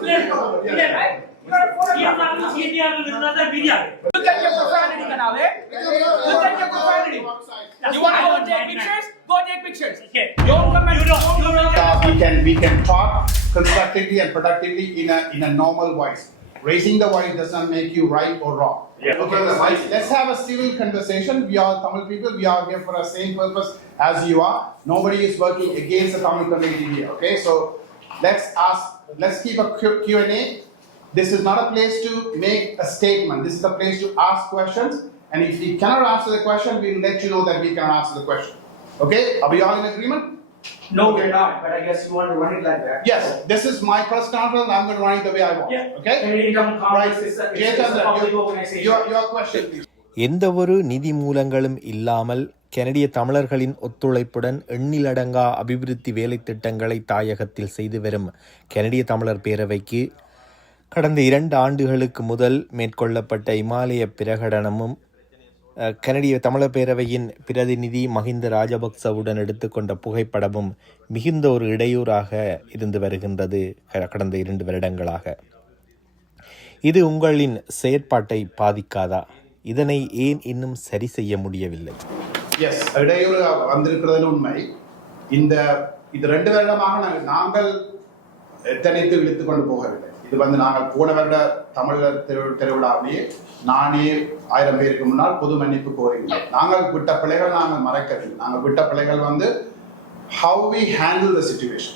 Look at your profanity, Kanave. Look at your profanity. You want to go take pictures? Go take pictures. Don't come and we can talk constructively and productively in a normal voice. Raising the voice does not make you right or wrong. Yeah. Okay, let's have a civil conversation. We are Tamil people. We are here for the same purpose as you are. Nobody is working against the Tamil community here. Okay, so let's keep a Q&A. This is not a place to make a statement. This is a place to ask questions. And if we cannot answer the question, we'll let you know that we cannot answer the question. Okay, are we all in agreement? No, we're not, but I guess you want to run it like that. Yes, this is my press conference. I'm going to run it the way I want. Yeah. Okay? Income Right. Congress is a Jayachandran, public organization. your question, please. எந்தவொரு நிதி மூலங்களும் இல்லாமல் கனடிய தமிழர்களின் ஒத்துழைப்புடன் எண்ணிலடங்கா அபிவிருத்தி வேலைத்திட்டங்களை தாயகத்தில் செய்து வரும் கனடிய தமிழர் பேரவைக்கு கடந்த 2 ஆண்டுகளுக்கு முதல் மேற்கொள்ளப்பட்ட இமாலய பிரகடனமும் கனடிய தமிழர் பேரவையின் பிரதிநிதி மஹிந்த ராஜபக்சவுடன் எடுத்துக்கொண்ட புகைப்படமும் மிகுந்த ஒரு இடையூறாக இருந்து வருகின்றது கடந்த 2 வருடங்களாக. இது உங்களின் செயற்பாட்டை பாதிக்காதா? இதனை ஏன் இன்னும் சரி செய்ய முடியவில்லை? எஸ், இடையூறு வந்திருக்கிறது உண்மை. இது 2 வருடமாக நாங்கள் எத்தனைத்து இழுத்து கொண்டு போகவில்லை. இது நாங்கள் போன வருட தமிழர் திருவிழாவிலேயே நானே 1000 பேருக்கு முன்னால் பொது மன்னிப்பு கோருகிறேன். நாங்கள் விட்ட பிழைகள் நாங்கள் மறைக்கவில்லை. நாங்கள் விட்ட பிழைகள் how we handle the situation.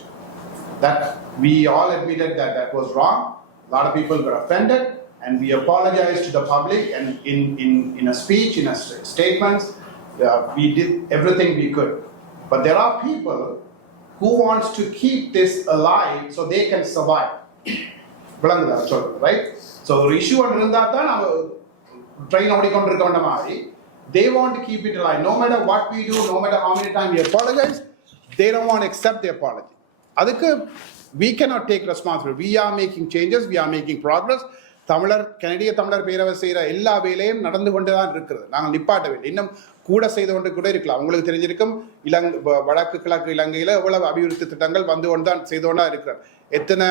That we all admitted that was wrong. A lot of people got offended and we apologized to the public and in a speech, in a statements, we did everything we could. But there are people who wants to keep this alive so they can survive. Right? So issue இருந்தா தான் நம்ம train ஓடிக்கொண்டிருக்க வேண்ட மாதிரி they want to keep it alive. No matter what we do, no matter how many times we apologize, they don't want to accept the apology. அதுக்கு we cannot take responsibility. We are making changes, we are making progress. கனடிய தமிழர் பேரவை செய்கிற எல்லா வேலையும் நடந்து கொண்டு தான் இருக்கிறது. நாங்கள் நிப்பாட்டவில்லை. இன்னும் கூட செய்து கொண்டு கூட இருக்கலாம். உங்களுக்கு தெரிஞ்சிருக்கும் வடக்கு கிழக்கு இலங்கையில் எவ்வளவு அபிவிருத்தி திட்டங்கள் வந்து கொண்டு தான் செய்து கொண்டா இருக்கிறார். எத்தனை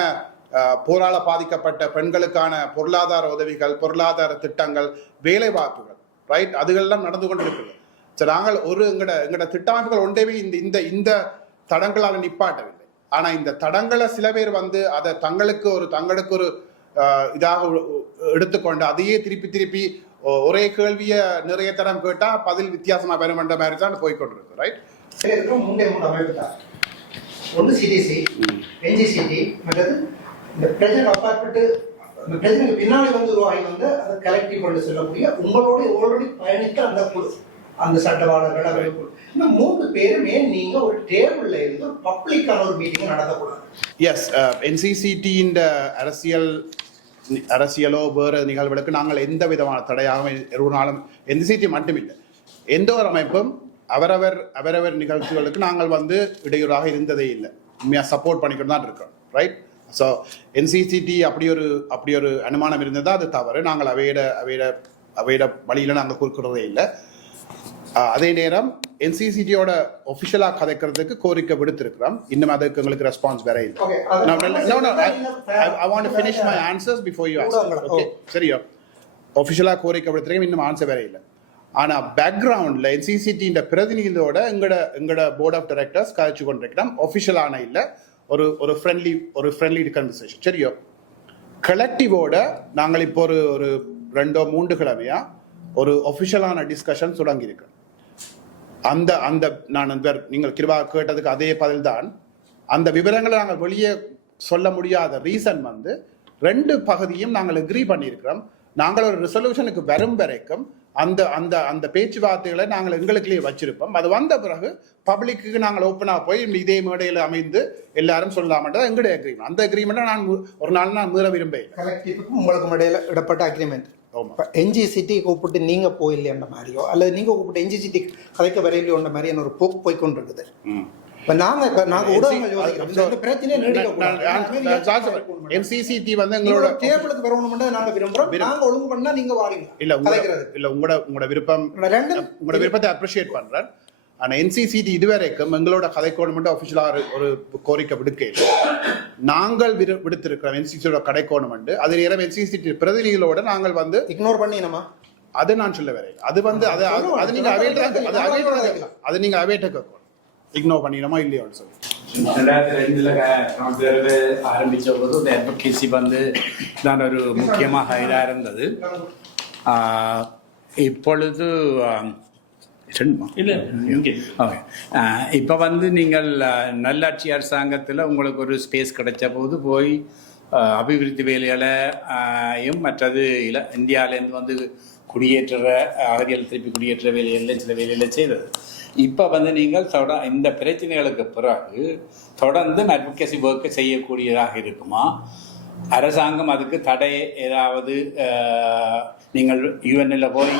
போரால பாதிக்கப்பட்ட பெண்களுக்கான பொருளாதார உதவிகள், பொருளாதார திட்டங்கள், வேலை வாய்ப்புகள், ரைட், அதுகள்லாம் நடந்து கொண்டு இருக்கிறது. சரி, நாங்கள் எங்கட திட்டமைப்புகள் ஒன்றே இந்த தடங்களாக நிப்பாட்டவில்லை. ஆனா இந்த தடங்களை சில பேர் அதை தங்களுக்கு ஒரு இதாக எடுத்துக்கொண்டு அதையே திருப்பி ஒரே கேள்வியை நிறைய தரம் கேட்டா பதில் வித்தியாசமா பெற வேண்ட மாதிரி தான் போய்கொண்டிருக்கு. ரைட், ஒன்று சிடிசி, என்ஜிசிடி, மற்றது இந்த பிரஜன் அப்பாற்பட்டு இந்த பிரஜனுக்கு பின்னாடி உருவாகி அதை கலெக்டிவ் கொண்டு செல்லக்கூடிய உங்களோட ஆல்ரெடி பயணித்த அந்த குழு, அந்த சட்டவாளர்கள் அவர்கள் இந்த 3 பேருமே நீங்க ஒரு டேபிள்ல இருந்து பப்ளிக்கான ஒரு மீட்டிங் நடத்தக்கூடாது. எஸ், என்சிசிடி இந்த அரசியலோ வேறு நிகழ்வுகளுக்கு நாங்கள் எந்த விதமான தடையாக ஒரு நாளும் என்சிசிடி மட்டுமில்லை எந்த ஒரு அமைப்பும் அவரவர் நிகழ்ச்சிகளுக்கு நாங்கள் இடையூறாக இருந்ததே இல்லை. உண்மையாக சப்போர்ட் பண்ணிக்கிட்டு தான் இருக்கோம். ரைட், ஸோ என்சிசிடி அப்படி ஒரு அனுமானம் இருந்தது, அது தவறு. நாங்கள் அவையிட வழியில் நாங்கள் குறிக்கிறதே இல்லை. அதே நேரம் என்சிசிடியோட ஒஃபிஷியலாக கதைக்கிறதுக்கு கோரிக்கை விடுத்திருக்கிறோம். இன்னும் அதுக்கு எங்களுக்கு ரெஸ்பான்ஸ் வேற இல்லை. I want to finish my answers before you ask. Okay, சரியா? ஒஃபிஷியலாக கோரிக்கை விடுத்திருக்கோம், இன்னும் ஆன்சர் வேற இல்லை. ஆனா பேக்ரவுண்ட்ல என்சிசிடி பிறதிநிதியோட எங்கட போர்ட் ஆஃப் டைரக்டர்ஸ் கழிச்சு கொண்டிருக்கிறோம். ஒஃபிஷியலான இல்ல, ஒரு ஃப்ரெண்ட்லி கன்வர்சேஷன். சரியோ, கலெக்டிவோட நாங்கள் இப்போ ஒரு 2-3 கிழமையா ஒரு ஒஃபிஷியலான டிஸ்கஷன் தொடங்கி இருக்கோம். நீங்கள் கிருபா கேட்டதுக்கு அதே பதில் தான். அந்த விவரங்களை நாங்கள் வெளியே சொல்ல முடியாத ரீசன் 2 பகுதியும் நாங்கள் அக்ரி பண்ணியிருக்கிறோம். நாங்கள் ஒரு ரெசல்யூஷனுக்கு வரும் வரைக்கும் அந்த பேச்சுவார்த்தைகளை நாங்கள் எங்களுக்குள்ளேயே வச்சிருப்போம். அது வந்த பிறகு பப்ளிக்கு நாங்கள் ஓப்பனாக போய் இதே மேடையில் அமைந்து எல்லாரும் சொல்லலாம்ன்றது எங்களுடைய அக்ரிமெண்ட். அந்த அக்ரிமெண்ட்டை நான் ஒரு நாள் மீற விரும்பேன். கலெக்டிவுக்கும் உங்களுக்கு இடையில இடப்பட்ட அக்ரிமெண்ட். என்ஜிசிடி கூப்பிட்டு நீங்க போயில்லைன்ற மாதிரியோ அல்லது நீங்க கூப்பிட்டு என்ஜிசிடி கலைக்க வரையிலையோன்ற மாதிரியான ஒரு போக்கு போய்கொண்டிருக்குது. இப்ப நாங்க ஊடகங்கள் யோசிக்கிறோம் பிரச்சனையை எங்களோட டேபிளுக்கு வரணும்னு நாங்க விரும்புறோம். நாங்க ஒழுங்கு பண்ணா நீங்க வாரீங்க. இல்ல உங்களோட விருப்பம், உங்களோட விருப்பத்தை அப்ரிஷியேட் பண்றேன். ஆனால் NCCT இதுவரைக்கும் எங்களோட கதைக்கோணம் மட்டும் அஃபிஷியலாக ஒரு கோரிக்கை விடுக்கையில் நாங்கள் விடுத்திருக்கிறோம் NCCயோட கடைக்கோணம் உண்டு. அது நேரம் NCCT பிரதிநிதிகளோட நாங்கள் வந்து இக்னோர் பண்ணினோமா? அது நான் சொல்ல வரேன். அது வந்து அது நீங்க அவேட்ட கேட்கணும். இக்னோர் பண்ணிடணுமா இல்லையோன்னு சொல்லி 2002 ஆரம்பித்த போது இந்த அட்வொகேசி வந்து தான் ஒரு முக்கியமாக இதாக இருந்தது. இப்பொழுது ஓகே, இப்போ வந்து நீங்கள் நல்லாட்சி அரசாங்கத்தில் உங்களுக்கு ஒரு ஸ்பேஸ் கிடைச்ச போது போய் அபிவிருத்தி வேலைகளையும் மற்றது இந்தியாவிலேருந்து வந்து குடியேற்ற அகதிகள் திருப்பி குடியேற்ற வேலைகளில் சில வேலையில் செய்தது. இப்போ வந்து நீங்கள் இந்த பிரச்சனைகளுக்கு பிறகு தொடர்ந்து அட்வொகேசி ஒர்க்கு செய்யக்கூடியதாக இருக்குமா? அரசாங்கம் அதுக்கு தடை ஏதாவது நீங்கள் யூஎன்ல போய்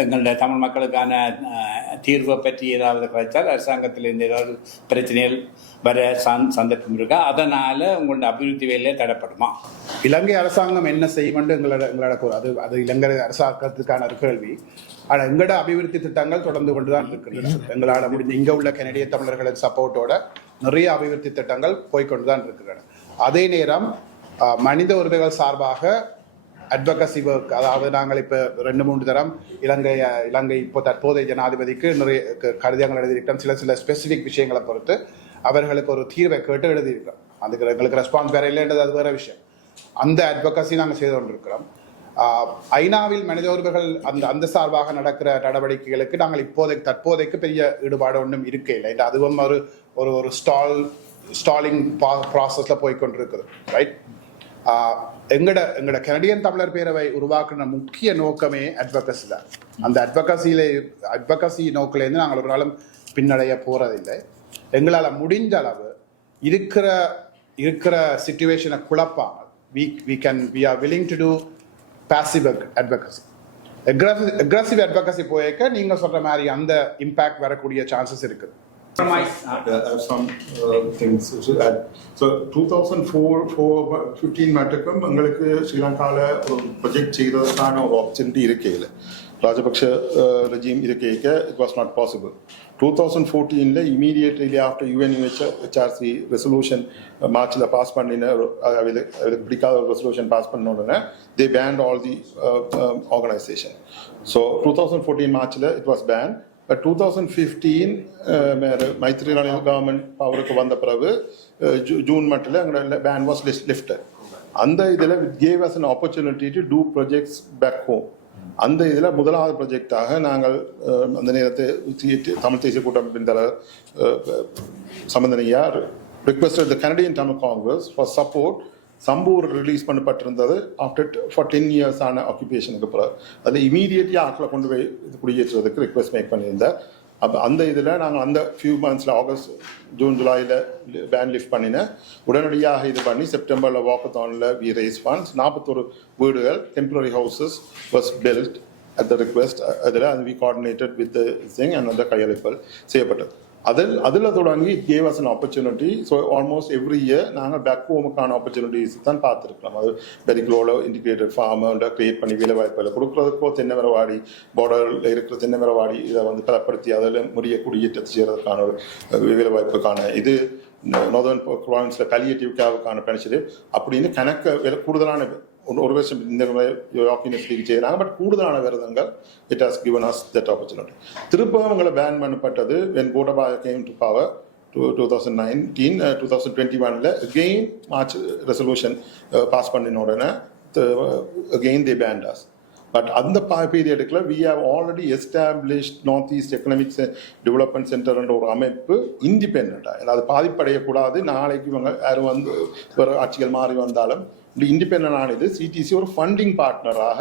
எங்களுடைய தமிழ் மக்களுக்கான தீர்வை பற்றி ஏதாவது கிடைச்சால் அரசாங்கத்திலேருந்து ஏதாவது பிரச்சனைகள் வர சந்தர்ப்பம் இருக்கா? அதனால் உங்களோட அபிவிருத்தி வேலையே தடைப்படுமா? இலங்கை அரசாங்கம் என்ன செய்யும் எங்களோட அது இலங்கை அரசாங்கத்துக்கான கேள்வி. ஆனால் எங்களோட அபிவிருத்தி திட்டங்கள் தொடர்ந்து கொண்டு தான் இருக்கின்றன. எங்களால் முடிஞ்ச இங்கே உள்ள கனடிய தமிழர்களின் சப்போர்ட்டோட நிறைய அபிவிருத்தி திட்டங்கள் போய்கொண்டு தான் இருக்கின்றன. அதே நேரம் மனித உரிமைகள் சார்பாக அட்வொகசி ஒர்க், அதாவது நாங்கள் இப்போ 2-3 தரம் இலங்கை இப்போ தற்போதைய ஜனாதிபதிக்கு நிறைய கடிதங்கள் எழுதியிருக்கிறோம். சில ஸ்பெசிஃபிக் விஷயங்களை பொறுத்து அவர்களுக்கு ஒரு தீர்வை கேட்டு எழுதியிருக்கிறோம். அதுக்கு எங்களுக்கு ரெஸ்பான்ஸ் வேற இல்லைன்றது அது வேற விஷயம். அந்த அட்வொகசி நாங்கள் செய்து கொண்டிருக்கிறோம். ஐநாவில் மனித உரிமைகள் அந்த சார்பாக நடக்கிற நடவடிக்கைகளுக்கு நாங்கள் தற்போதைக்கு பெரிய ஈடுபாடு ஒன்றும் இருக்க இல்லை. அதுவும் ஒரு ஸ்டாலிங் ப்ராசஸில் போய்கொண்டிருக்குது. ரைட். எங்கட கனடியன் தமிழர் பேரவை உருவாக்குன முக்கிய நோக்கமே அட்வொகசி தான். அந்த அட்வொகசி நோக்கிலேருந்து நாங்கள் ஒரு நாளும் பின்னடைய போறதில்லை. எங்களால் முடிஞ்ச அளவு இருக்கிற சிச்சுவேஷனை குழப்பாமல் we are willing to do passive advocacy. aggressive advocacy போயக்க நீங்க சொல்ற மாதிரி அந்த இம்பாக்ட் வரக்கூடிய சான்சஸ் இருக்குது. Some things to add. So 2015 மட்டுக்கும் எங்களுக்கு ஸ்ரீலங்காவில் ஒரு ப்ரொஜெக்ட் செய்கிறதுக்கான ஒரு ஆப்பர்ச்சுனிட்டி இருக்கையில் ராஜபக்ஷ ரெஜிம் இருக்கைக்க it was not possible. 2014 immediately after UNHRC resolution மார்ச்சில் பாஸ் பண்ணின அவங்களுக்கு பிடிக்காத ஒரு ரெசல்யூஷன் பாஸ் பண்ண உடனே they banned all the organisation. So 2014 மார்ச்சில் it was ban. But 2015 Maithripala government பவருக்கு வந்த பிறகு ஜூன் மட்டில் எங்களோட பேன் வாஸ் லிஃப்டட். அந்த இதில் it gave us an opportunity to do projects back home. அந்த இதில் முதலாவது ப்ரொஜெக்டாக நாங்கள் அந்த நேரத்தை தமிழ் தேசிய கூட்டமைப்பின் தலைவர் சம்பந்தனையா requested the Canadian Tamil Congress for support. Sampur release பண்ணப்பட்டிருந்தது ஆஃப்டர் 10 years ஆன ஆக்குபேஷனுக்கு பிறகு. அதில் இமீடியட்லி ஆக்களை கொண்டு போய் இது குடியேற்றுறதுக்கு ரிக்வெஸ்ட் மேக் பண்ணியிருந்தேன். அப்போ அந்த இதில் நாங்கள் அந்த ஃபியூ மந்த்ஸில் ஆகஸ்ட் ஜூன் ஜூலையில் பேன் லிஃப்ட் பண்ணினேன். உடனடியாக இது பண்ணி செப்டம்பரில் வாக்கத்தானில் வி ரேஸ் ஃபண்ட்ஸ் 41 வீடுகள் temporary houses was built at the request. அதில் we coordinated with thing and அந்த கையளிப்பல் செய்யப்பட்டது. அதில் தொடங்கி it gave us an opportunity. So almost every year நாங்கள் பேக் ஹோமுக்கான ஆப்பர்ச்சுனிட்டிஸ் தான் பார்த்துருக்கலாம். அது பெரிக்லோட இன்டிகிரேட்டட் ஃபார்மை கிரியேட் பண்ணி வேலை வாய்ப்புகளை கொடுக்குறதுக்கோ தென்னைமரவாடி பார்டரில் இருக்கிற தென்னைமரவாடி இதை வந்து பலப்படுத்தி அதில் முறைய குடியேற்றத்தை செய்கிறதுக்கான வேலை வாய்ப்புக்கான இது நார்தர்ன் ப்ராவின்ஸில் பலியேட்டிவ் கேவுக்கான பெனிஷியேட்டிவ் அப்படின்னு கூடுதலான ஒரு வருஷம் இந்த யூனிவர்சிட்டிக்கு செய்கிறாங்க. பட் கூடுதலான விரதங்கள் it has given us that opportunity. திரும்ப அவங்களை பேன் பண்ணப்பட்டது when Gotabaya came to power 2021 again March resolution pass பண்ணின உடனே again they banned us. But அந்த பீரியடுக்குள்ள we have already established north east economic development சென்டர்ன்ற ஒரு அமைப்பு இண்டிபெண்டாக, அது பாதிப்படையக்கூடாது. நாளைக்கு இவங்க யாரும் வந்து வேறு ஆட்சிகள் மாறி வந்தாலும் இண்டிபெண்டான இது சிடிசி ஒரு ஃபண்டிங் பார்ட்னராக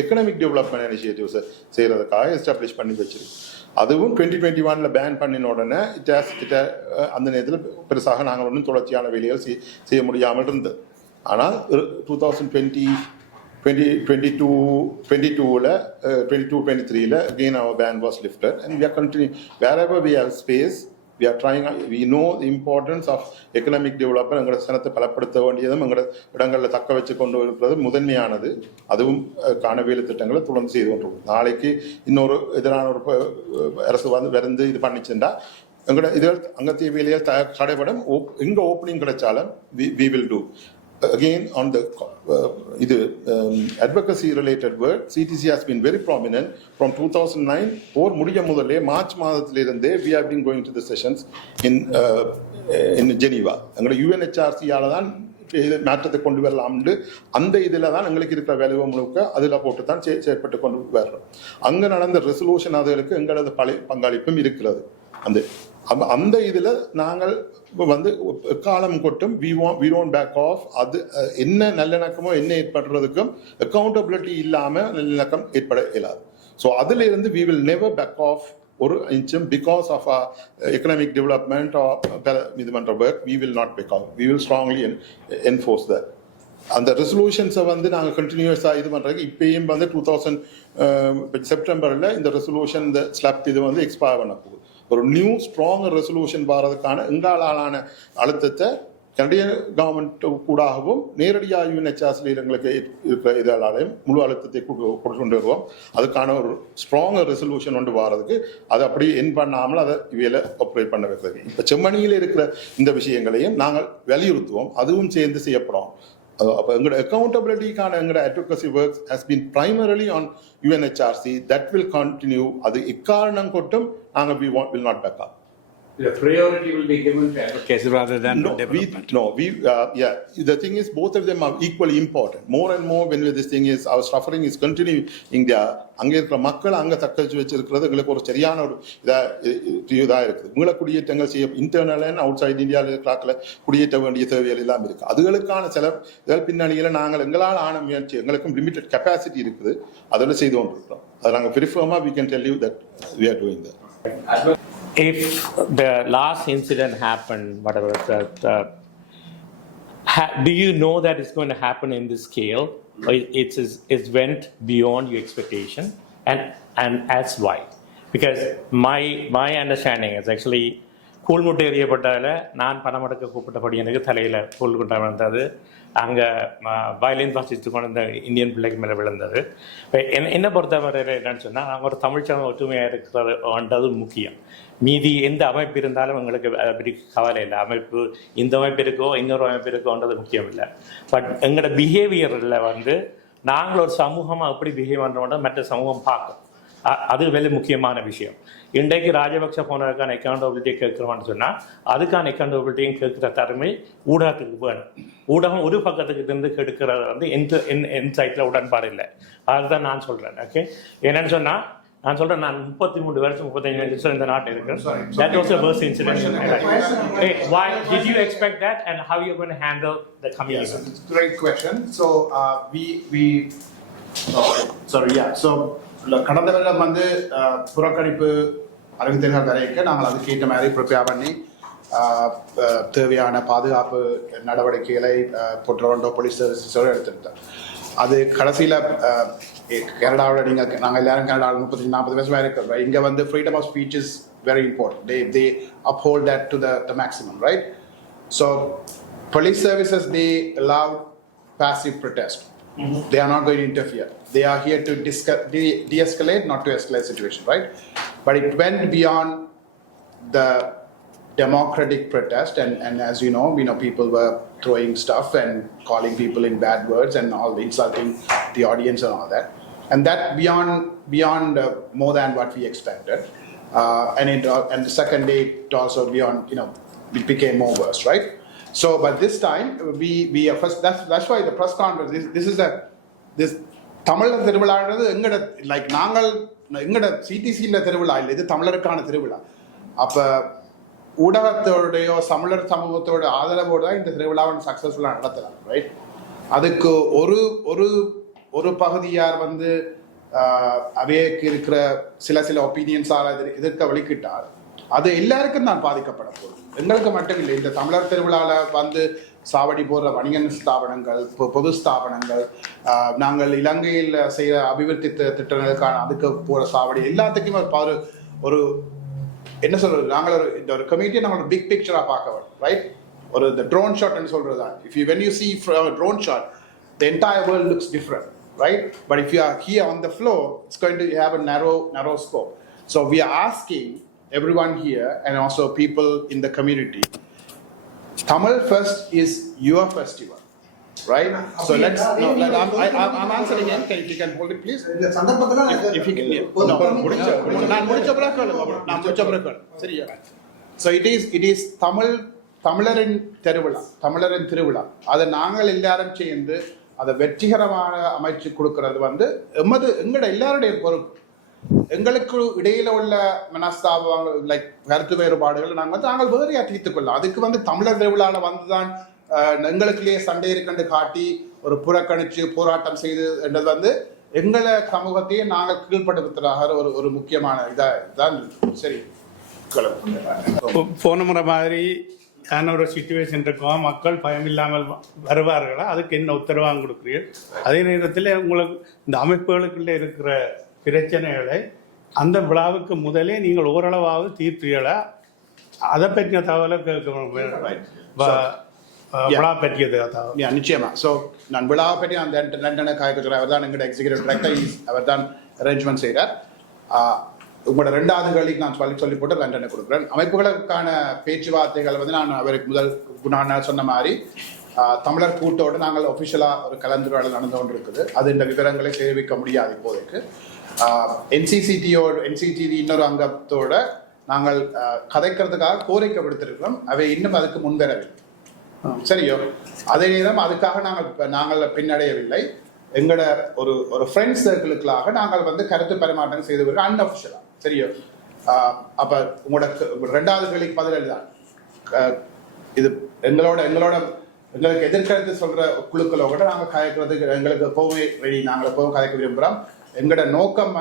எக்கனாமிக் டெவலப்மெண்ட் இனிஷியேட்டிவ்ஸ் செய்கிறதுக்காக எஸ்டாப்ளிஷ் பண்ணி வச்சிருக்கு. அதுவும் 2021 பேன் பண்ணின உடனே அந்த நேரத்தில் பெருசாக நாங்கள் ஒன்றும் தொடர்ச்சியான வேலைகள் செய்ய முடியாமல் இருந்தது. ஆனால் 2022-23 again our ban was lifted and we are continuing wherever we have space we are trying, we know the importance of economic development. எங்களோட சனத்தை பலப்படுத்த வேண்டியதும் எங்களோட இடங்களில் தக்க வச்சு கொண்டு இருக்கிறது முதன்மையானது. அதுவும் காண வேலை திட்டங்களை தொடர்ந்து செய்து கொண்டிருக்கும். நாளைக்கு இன்னொரு எதிரான ஒரு அரசு வந்து இது பண்ணிச்சுட்டா எங்களோட இதில் அங்கத்திய வேலையில் தடைபடும். எங்க ஓப்பனிங் கிடைச்சாலும் we will do. Again, on the advocacy related work, CTC has been very prominent from 2009 or முடிய முதல்ல March மாதத்திலிருந்தே we have been going to the sessions in Geneva. எங்களோட UNHRC ஆல தான் மாற்றத்தை கொண்டு வரலாம்னு அந்த இதில் தான் எங்களுக்கு இருக்கிற வேலையை முழுக்க அதில் போட்டு தான் செயற்பட்டு கொண்டு வர்றோம். அங்கே நடந்த ரெசல்யூஷன் அதுகளுக்கு எங்களது பங்களிப்பும் இருக்கிறது. அந்த இதில் நாங்கள் வந்து காலம் கொட்டும் we don't back off. அது என்ன நல்லிணக்கமோ என்ன ஏற்படுறதுக்கும் அக்கௌண்டபிலிட்டி இல்லாமல் நல்லிணக்கம் ஏற்பட இயலாது. ஸோ அதில் இருந்து we will never back off ஒரு இன்ச்சும் because of our economic development or இது பண்ணுற work we will not back off. We will strongly enforce that. அந்த ரெசல்யூஷன்ஸை வந்து நாங்கள் கண்டினியூஸாக இது பண்ணுறதுக்கு இப்பயும் வந்து 2000 செப்டம்பரில் இந்த ரெசல்யூஷன் இந்த ஸ்லாப் இது வந்து எக்ஸ்பயர் பண்ண போகுது. ஒரு நியூ ஸ்ட்ராங் ரெசல்யூஷன் வர்றதுக்கான எங்களாலான அழுத்தத்தை கனடியன் கவர்மெண்ட் கூடாகவும் நேரடியாக UNHRC எங்களுக்கு இருக்கிற இதனாலையும் முழு அழுத்தத்தை கொண்டு வருவோம். அதுக்கான ஒரு ஸ்ட்ராங் ரெசல்யூஷன் ஒன்று வர்றதுக்கு அதை அப்படி என் பண்ணாமல் அதை இவையில ஆப்ரேட் பண்ண வைக்கிறது. இப்போ செம்மணியில் இருக்கிற இந்த விஷயங்களையும் நாங்கள் வலியுறுத்துவோம். அதுவும் சேர்ந்து செய்யப்படும். அப்போ எங்களோட அக்கௌண்டபிலிட்டிக்கான எங்களோட advocacy works has been primarily on UNHRC. That will continue. அது இக்காரணம் கொட்டும் நாங்கள் will not back up. The priority will be given to advocacy rather than to development. Yeah. The thing is, both of them are equally important. More and more, when this thing is, our suffering is continuing there. அங்கே இருக்கிற மக்கள் அங்கே தக்க வச்சிருக்கிறது எங்களுக்கு ஒரு சரியான ஒரு இதாக இருக்குது. உங்களை குடியேற்றங்கள் செய்ய இன்டர்னல் அண்ட் அவுட் சைட் இந்தியாவில் இருக்கிறாக்களை குடியேற்ற வேண்டிய தேவைகள் எல்லாம் இருக்குது. அதுகளுக்கான சில பின்னணியில் நாங்கள் எங்களால் ஆன முயற்சி எங்களுக்கும் லிமிட்டட் கெப்பாசிட்டி இருக்குது. அதில் செய்து கொண்டிருக்கிறோம். அதை நாங்கள் very firmly we can tell you that we are doing that. If the last incident happened, whatever, do you know that it's going to happen in this scale? Or it went beyond your expectation, and as why? Because my understanding is actually கூழ்முட்டை எறியப்பட்டால நான் பணம் அடக்க கூப்பிட்டபடி எனக்கு தலையில் கூழ் குண்டா விழுந்தது. அங்கே violin வாசித்து கொண்டு இந்த இந்தியன் பிள்ளைக்கு மேலே விழுந்தது. இப்போ என்னை பொறுத்தவரையில் என்னன்னு சொன்னால் நாங்கள் ஒரு தமிழ்ச்சங்க ஒற்றுமையாக இருக்கிறது முக்கியம். மீதி எந்த அமைப்பு இருந்தாலும் எங்களுக்கு அப்படி கவலை இல்லை. அமைப்பு இந்த அமைப்பு இருக்கோ இன்னொரு அமைப்பு இருக்கோன்றது முக்கியம் இல்லை. பட் எங்களோட பிஹேவியரில் வந்து நாங்கள் ஒரு சமூகமாக எப்படி பிஹேவ் பண்ணுறோம்னா மற்ற சமூகம் பார்க்கும். அது வெளி முக்கியமான விஷயம். இன்றைக்கு ராஜபக்ச போனதுக்கான அக்கௌண்டபிலிட்டியை கேட்குறோம்னு சொன்னால் அதுக்கான அக்கௌண்டபிலிட்டியும் கேட்குற தரமே ஊடகத்துக்கு வேணும். ஊடகம் ஒரு பக்கத்துக்கு இருந்து கெடுக்கிறது வந்து என் சைட்டில் உடன்பாடு இல்லை. அதுதான் நான் சொல்கிறேன். ஓகே, என்னன்னு சொன்னால் நான் சொல்கிறேன், நான் 33 வருஷம் 35 வருஷம் இந்த நாட்டில் இருக்கேன். That was the worst incident in my life. Hey, why did you expect that, and how you going to handle the coming event? Great question. So so கடந்த வருடம் வந்து புறக்கணிப்பு அறிவித்தல்கள் வரைக்கும் நாங்கள் அதுக்கேற்ற மாதிரி ப்ரிப்பேர் பண்ணி தேவையான பாதுகாப்பு நடவடிக்கைகளை டொரண்டோ போலீஸ் சர்வீஸோடு எடுத்துருந்தோம். அது கடைசியில் கனடாவோட நாங்கள் எல்லாரும் கனடாவில் 35-40 வருஷமாக இருக்கிறோம். இங்கே வந்து freedom of speech is very important. they uphold that to the maximum, right? So police services, they allow passive protest. They are not going to interfere. They are here to de-escalate, not to escalate situation, right? But it went beyond the democratic protest, and as you know, people were throwing stuff and calling people in bad words and all, insulting the audience and all that, and that beyond more than what we expected, and the second day it also beyond, it became more worse, right? So, but this time we are first. That's why the press conference. This தமிழர் திருவிழான்றது எங்கட like நாங்கள் எங்கட சிடிசியில் திருவிழா இல்லை, இது தமிழருக்கான திருவிழா. அப்போ ஊடகத்தோடையோ தமிழர் சமூகத்தோட ஆதரவோடு தான் இந்த திருவிழாவை சக்ஸஸ்ஃபுல்லாக நடத்தலாம், ரைட்? அதுக்கு ஒரு பகுதியார் வந்து அவைக்கு இருக்கிற சில ஒப்பீனியன்ஸால் எதிர்க்க வலிக்கிட்டால் அது எல்லாருக்கும் தான் பாதிக்கப்பட போகுது. எங்களுக்கு மட்டும் இல்லை. இந்த தமிழர் திருவிழாவில் வந்து சாவடி போடுற வணிக ஸ்தாபனங்கள், பொது ஸ்தாபனங்கள், நாங்கள் இலங்கையில் செய்கிற அபிவிருத்தி திட்டங்களுக்கான அதுக்கு போகிற சாவடி எல்லாத்துக்குமே ஒரு என்ன சொல்றது, நாங்கள் இந்த ஒரு கமிட்டியை நாங்கள் ஒரு பிக் பிக்சரா பார்க்க வேண்டும், ரைட்? ஒரு இந்த ட்ரோன் ஷாட்னு சொல்றது தான். If you when you see from a drone shot, the entire world looks different, right? But if you are here on the floor, it's going to have a narrow scope. So we are asking everyone here and also people in the community, Tamil Fest is your festival, right? So let's no, I'm answering him. If you can hold it, please. இந்த சந்தர்ப்பத்துல If you can, நான் முடிச்ச பிறகு சரியா? So it is தமிழரின் திருவிழா. அதை நாங்கள் எல்லாரும் சேர்ந்து அதை வெற்றிகரமான அமைச்சு கொடுக்கிறது வந்து எங்கட எல்லாருடைய பொறுப்பு. எங்களுக்கு இடையில உள்ள மனஸ்தாபங்கள் லைக் கருத்து வேறுபாடுகள் நாங்கள் வேறையா தீர்த்துக் கொள்ளலாம். அதுக்கு தமிழர் திருவிழால வந்துதான் எங்களுக்குள்ளேயே சண்டை இருக்குன்னு காட்டி ஒரு புறக்கணிச்சு போராட்டம் செய்து என்றது எங்களை சமூகத்தையே நாங்கள் கீழ்படுத்துறதாக ஒரு முக்கியமான இதான். சரி, போன முறை மாதிரி ஒரு சிச்சுவேஷன் இருக்கும், மக்கள் பயம் இல்லாமல் வருவார்களா, அதுக்கு என்ன உத்தரவாக கொடுக்குறீர்கள்? அதே நேரத்தில் உங்களுக்கு இந்த அமைப்புகளுக்குள்ளே இருக்கிற பிரச்சனைகளை அந்த விழாவுக்கு முதலே நீங்கள் ஓரளவாவது தீர்த்தீர்களா? அதை பற்றிய தகவலை விழா பற்றியது நிச்சயமா. ஸோ நான் விழாவை பற்றி அந்த லண்டனை காய்கறி அவர் தான் எங்களோட எக்ஸிகூட்டிவ் டைரக்டர், அவர் தான் அரேஞ்ச்மெண்ட் செய்கிறார். உங்களோட 2வது கேள்விக்கு நான் சொல்லி போட்டு லண்டனை கொடுக்குறேன். அமைப்புகளுக்கான பேச்சுவார்த்தைகள் நான் அவருக்கு நான் சொன்ன மாதிரி தமிழர் கூட்டோடு நாங்கள் ஒஃபிஷியலாக ஒரு கலந்துரையாடல் நடந்து கொண்டு இருக்குது. அது இந்த விவரங்களை சேவிக்க முடியாது இப்போதைக்கு. NCCT இன்னொரு அங்கத்தோட நாங்கள் கதைக்கிறதுக்காக கோரிக்கை விடுத்திருக்கிறோம். அவை இன்னும் அதுக்கு முன்வரவில்லை. சரியோ? அதே நேரம் அதுக்காக நாங்கள் பின்னடையவில்லை. எங்களோட ஒரு ஃப்ரெண்ட்ஸ் சர்க்கிளுக்காக நாங்கள் கருத்து பரிமாற்றம் செய்து வருகிறோம் அன்அஃபிஷியலா. சரியோ? அப்ப உங்களோட 2வது கேள்விக்கு பதில் தான். இது எங்களுக்கு எதிர்கருத்து சொல்ற குழுக்களோட நாங்கள் கதைக்கிறதுக்கு எங்களுக்கு எப்பவுமே ரெடி. நாங்கள் எப்பவும் கதைக்க விரும்புகிறோம். எங்களோட நோக்கம்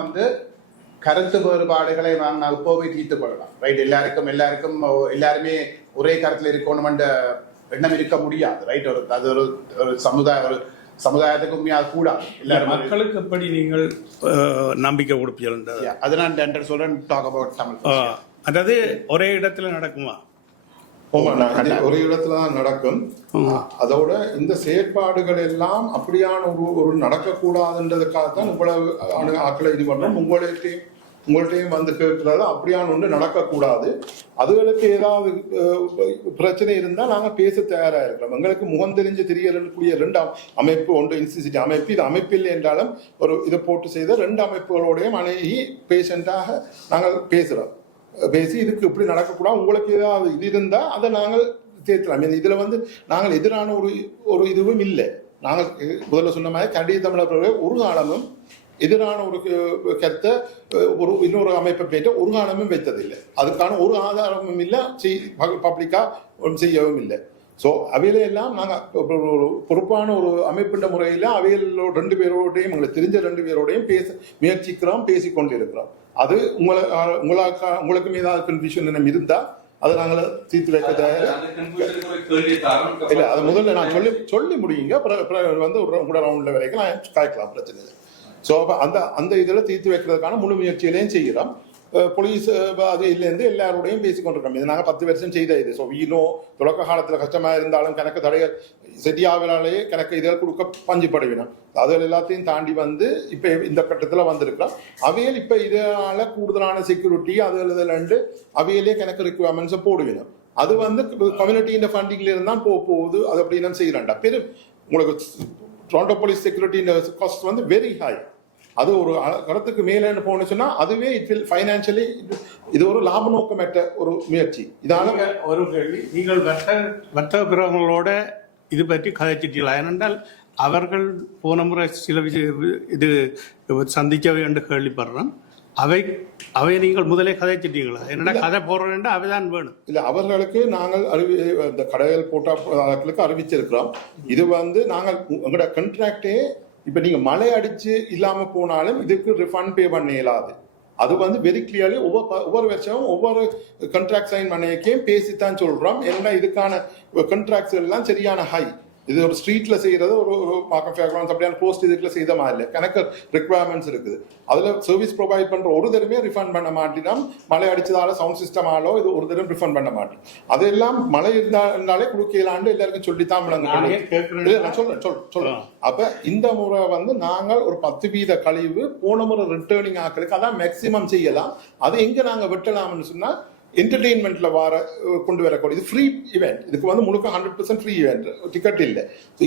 கருத்து வேறுபாடுகளை நாங்கள் எப்போவே தீர்த்து கொள்ளலாம், ரைட்? எல்லாருமே ஒரே கருத்துல இருக்கணும்ன்ற எண்ணம் இருக்க முடியாது, ரைட்? அது ஒரு சமுதாயத்துக்கு உண்மையாக கூடாது. மக்களுக்கு எப்படி நீங்கள் நம்பிக்கை கொடுப்பீர்கள்? அது நான் சொல்றேன். Talk about Tamil. அதாவது ஒரே இடத்துல நடக்குமா? ஒரு இடத்துல தான் நடக்கும். அதோட இந்த செயற்பாடுகள் எல்லாம் அப்படியான ஒரு நடக்கக்கூடாதுன்றதுக்காக தான் இவ்வளவு ஆக்களை இது பண்றோம். உங்கள்கிட்டையும் கேட்கிறது அப்படியான ஒன்று நடக்கக்கூடாது. அதுகளுக்கு ஏதாவது பிரச்சனை இருந்தால் நாங்கள் பேச தயாராக இருக்கிறோம். எங்களுக்கு முகம் தெரிஞ்சு தெரியக்கூடிய 2 அமைப்பு, ஒன்று NCCT அமைப்பு. இது அமைப்பில்லை என்றாலும் ஒரு இதை போட்டு செய்த 2 அமைப்புகளோடையும் அணுகி பேஷண்டாக நாங்கள் பேசி இதுக்கு இப்படி நடக்கக்கூடாது, உங்களுக்கு ஏதாவது இது இருந்தால் அதை நாங்கள் சேர்த்துலாம். இதில் நாங்கள் எதிரான ஒரு இதுவும் இல்லை. நாங்கள் முதல்ல சொன்ன மாதிரி கனடிய தமிழர்கள் ஒரு காலமும் எதிரான ஒரு கருத்தை இன்னொரு அமைப்பை பேட்ட ஒரு காலமும் வைத்ததில்லை. அதுக்கான ஒரு ஆதாரமும் இல்லை, பப்ளிக்காக செய்யவும் இல்லை. ஸோ அவையிலெல்லாம் நாங்கள் ஒரு பொறுப்பான ஒரு அமைப்பின்ற முறையில் அவையிலோட 2 பேரோடையும் எங்களுக்கு தெரிஞ்ச 2 பேரோடையும் முயற்சிக்கிறோம், பேசிக்கொண்டிருக்கிறோம். அது உங்களுக்கு மீதாவது கன்ஃபியூஷன் இருந்தால் அதை நாங்கள் தீர்த்து வைக்க தயார் இல்லை. அது முதல்ல நான் சொல்லி முடியுங்க. உங்களோட ரவுண்டில் வரைக்கும் நான் காய்க்கலாம், பிரச்சனை இல்லை. ஸோ அப்போ அந்த இதில் தீர்த்து வைக்கிறதுக்கான முழு முயற்சியிலையும் செய்கிறோம். போலீஸ் அதுலேருந்து எல்லாரோடையும் பேசிக்கொண்டிருக்கோம். இது நாங்கள் 10 வருஷம் செய்த இது. ஸோ தொடக்க காலத்தில் கஷ்டமாக இருந்தாலும் கணக்கு தடைகள் செட்டியாவினாலேயே கணக்கு இதில் கொடுக்க பஞ்சுப்படுவினோம். அதில் எல்லாத்தையும் தாண்டி இப்போ இந்த கட்டத்தில் வந்திருக்கிறோம். அவையில் இப்போ இதனால கூடுதலான செக்யூரிட்டி அதில் அவையிலே கணக்கு ரிக்வயர்மெண்ட்ஸை போடுவினோம். அது கம்யூனிட்டியின் ஃபண்டிங்ல இருந்தால் போகுது. அது அப்படின்னு செய்யலாம்டா. உங்களுக்கு Toronto police security cost very high. அது ஒரு கடத்துக்கு மேலே போகணும்னு சொன்னா அதுவே இட் வில் ஃபைனான்சியலி இது ஒரு லாப நோக்கமற்ற ஒரு முயற்சி. இதான ஒரு கேள்வி, நீங்கள் வர்த்தக பிரிவுகளோட இது பற்றி கதைச்சிட்டீங்களா? ஏனென்றால் அவர்கள் போன முறை சில இது சந்திக்கவை என்று கேள்விப்படுறோம். அவை நீங்கள் முதலே கதைச்சிட்டீங்களா? என்னடா கதை போடுறேன் அவைதான் வேணும் இல்லை. அவர்களுக்கு நாங்கள் இந்த கடைகள் போட்டாக்களுக்கு அறிவிச்சிருக்கிறோம். இது நாங்கள் எங்களோட கண்ட்ராக்டே இப்போ நீங்கள் மழை அடிச்சு இல்லாமல் போனாலும் இதுக்கு ரிஃபண்ட் பே பண்ண இயலாது. அது வெரி கிளியர்லி ஒவ்வொரு வருஷமும் ஒவ்வொரு கண்ட்ராக்ட் சைன் பண்ணியக்கையும் பேசித்தான் சொல்கிறோம். ஏன்னா இதுக்கான கண்ட்ராக்ட்ஸ் எல்லாம் சரியான ஹை. இது ஒரு ஸ்ட்ரீட்ல செய்யறது ஒரு மார்க்கம் ஃபேக்ரவுண்ட்ஸ் அப்படியான போஸ்ட் இதுக்குள்ள செய்த மாதிரி இல்லை. கணக்கு ரெக்குவயர்மெண்ட்ஸ் இருக்குது. அதுல சர்வீஸ் ப்ரொவைட் பண்ற ஒரு தடவை ரிஃபண்ட் பண்ண மாட்டோம். மழை அடிச்சதால சவுண்ட் சிஸ்டம் ஆலோ இது ஒரு தடவை ரிஃபண்ட் பண்ண மாட்டோம். அதெல்லாம் மழை இருந்தாலே கொடுக்கலான்னு எல்லாருக்கும் சொல்லித்தான் சொல்றேன். அப்ப இந்த முறை வந்து நாங்கள் ஒரு 10% கழிவு போன முறை ரிட்டர்னிங் ஆக்களுக்கு அதான் மேக்சிமம் செய்யலாம். அதை எங்க நாங்க வெட்டலாம்னு சொன்னா என்டர்டெயின்மெண்ட்ல கொண்டு வரக்கூடிய இது ஃப்ரீ ஈவெண்ட். இதுக்கு வந்து முழுக்க 100% ஃப்ரீ ஈவெண்ட், டிக்கெட் இல்லை.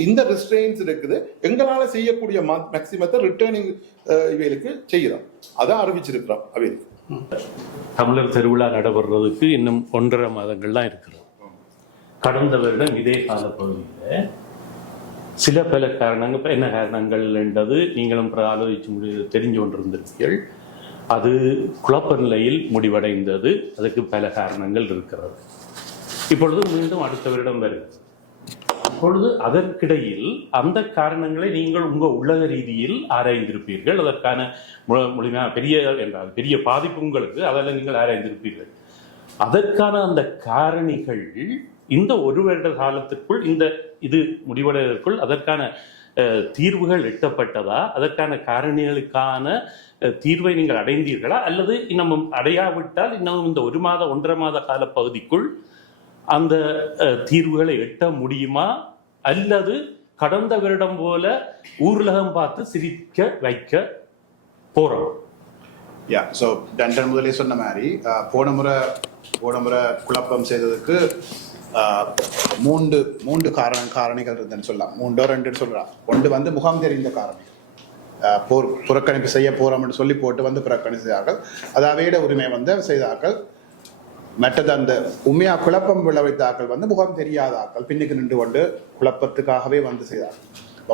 இந்த ரெஸ்ட்ரெயின்ஸ் இருக்குது. எங்களால செய்யக்கூடிய மேக்சிமத்தை ரிட்டர்னிங் இவைகளுக்கு செய்யறோம். அதை அறிவிச்சிருக்கிறோம். அவைகளுக்கு தமிழர் திருவிழா நடைபெறுறதுக்கு இன்னும் 1.5 மாதங்கள் தான் இருக்கிறது. கடந்த வருடம் இதே கால பகுதியில் சில பல காரணங்கள், என்ன காரணங்கள் என்றது நீங்களும் ஆலோசிச்சு தெரிஞ்சு கொண்டிருந்தீர்கள். அது குழப்ப நிலையில் முடிவடைந்தது. அதுக்கு பல காரணங்கள் இருக்கிறது. இப்பொழுது மீண்டும் அடுத்த வருடம் வருகிறது. இப்பொழுது அதற்கிடையில் அந்த காரணங்களை நீங்கள் உங்கள் உள்ளக ரீதியில் ஆராய்ந்திருப்பீர்கள். அதற்கான முழுமையான பெரிய பாதிப்பு உங்களுக்கு அதெல்லாம் நீங்கள் ஆராய்ந்திருப்பீர்கள். அதற்கான அந்த காரணிகள் இந்த 1 வருட காலத்திற்குள் இது முடிவடைவதற்குள் அதற்கான தீர்வுகள் எட்டப்பட்டதா? அதற்கான காரணிகளுக்கான தீர்வை நீங்கள் அடைந்தீர்களா? அல்லது இன்னமும் அடையாவிட்டால் இன்னமும் இந்த 1 மாத 1.5 மாத கால பகுதிக்குள் அந்த தீர்வுகளை எட்ட முடியுமா? அல்லது கடந்த வருடம் போல ஊர்லகம் பார்த்து சிரிக்க வைக்க போறோம்? ஸோ டண்டன் முதலே சொன்ன மாதிரி போன முறை குழப்பம் செய்ததுக்கு மூன்று காரணிகள் இருந்தேன்னு சொல்லலாம். 2 சொல்லலாம். ஒன்று வந்து முகம் தெரிந்த காரணம், புறக்கணிப்பு செய்ய போறோம்னு சொல்லி போட்டு வந்து புறக்கணிப்பு செய்தார்கள். அதாவேட உரிமை வந்து செய்தார்கள். மற்றது அந்த உண்மையா குழப்பம் விளைவித்தாக்கள் வந்து முகம் தெரியாத ஆக்கள் பின்னுக்கு நின்று கொண்டு குழப்பத்துக்காகவே வந்து செய்தார்கள்.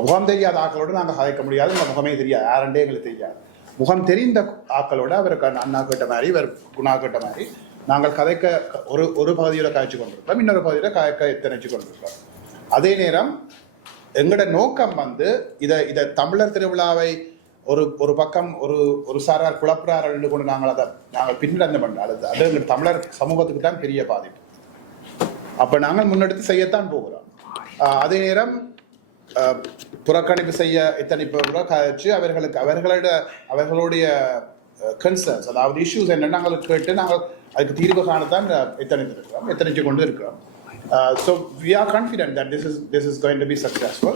முகம் தெரியாத ஆக்களோடு நாங்கள் கதைக்க முடியாது. இந்த முகமே தெரியாது, யாருண்டே எங்களுக்கு தெரியாது. முகம் தெரிந்த ஆக்களோட அவருக்கு அண்ணா கேட்ட மாதிரி, இவர் குணா கேட்ட மாதிரி நாங்கள் கதைக்க ஒரு பகுதியில் காய்ச்சி கொண்டிருக்கிறோம், இன்னொரு பகுதியில் காய்க்க எத்தனைச்சு கொண்டிருக்கிறோம். அதே நேரம் எங்களோட நோக்கம் வந்து இதை தமிழர் திருவிழாவை ஒரு பக்கம் ஒரு சாரார் குழப்பறார்கள் கொண்டு நாங்கள் பின்னடைந்து பண்ணோம். அது எங்கள் தமிழர் சமூகத்துக்கு தான் பெரிய பாதிப்பு. அப்போ நாங்கள் முன்னெடுத்து செய்யத்தான் போகிறோம். அதே நேரம் புறக்கணிப்பு செய்ய எத்தனை காய்ச்சி அவர்களுடைய கன்சர்ன்ஸ், அதாவது இஷ்யூஸ் என்னென்னு நாங்கள் கேட்டு நாங்கள் அதுக்கு தீர்வு காணத்தான் எத்தனைச்சு கொண்டு இருக்கிறோம். So we are confident that this is going to be successful.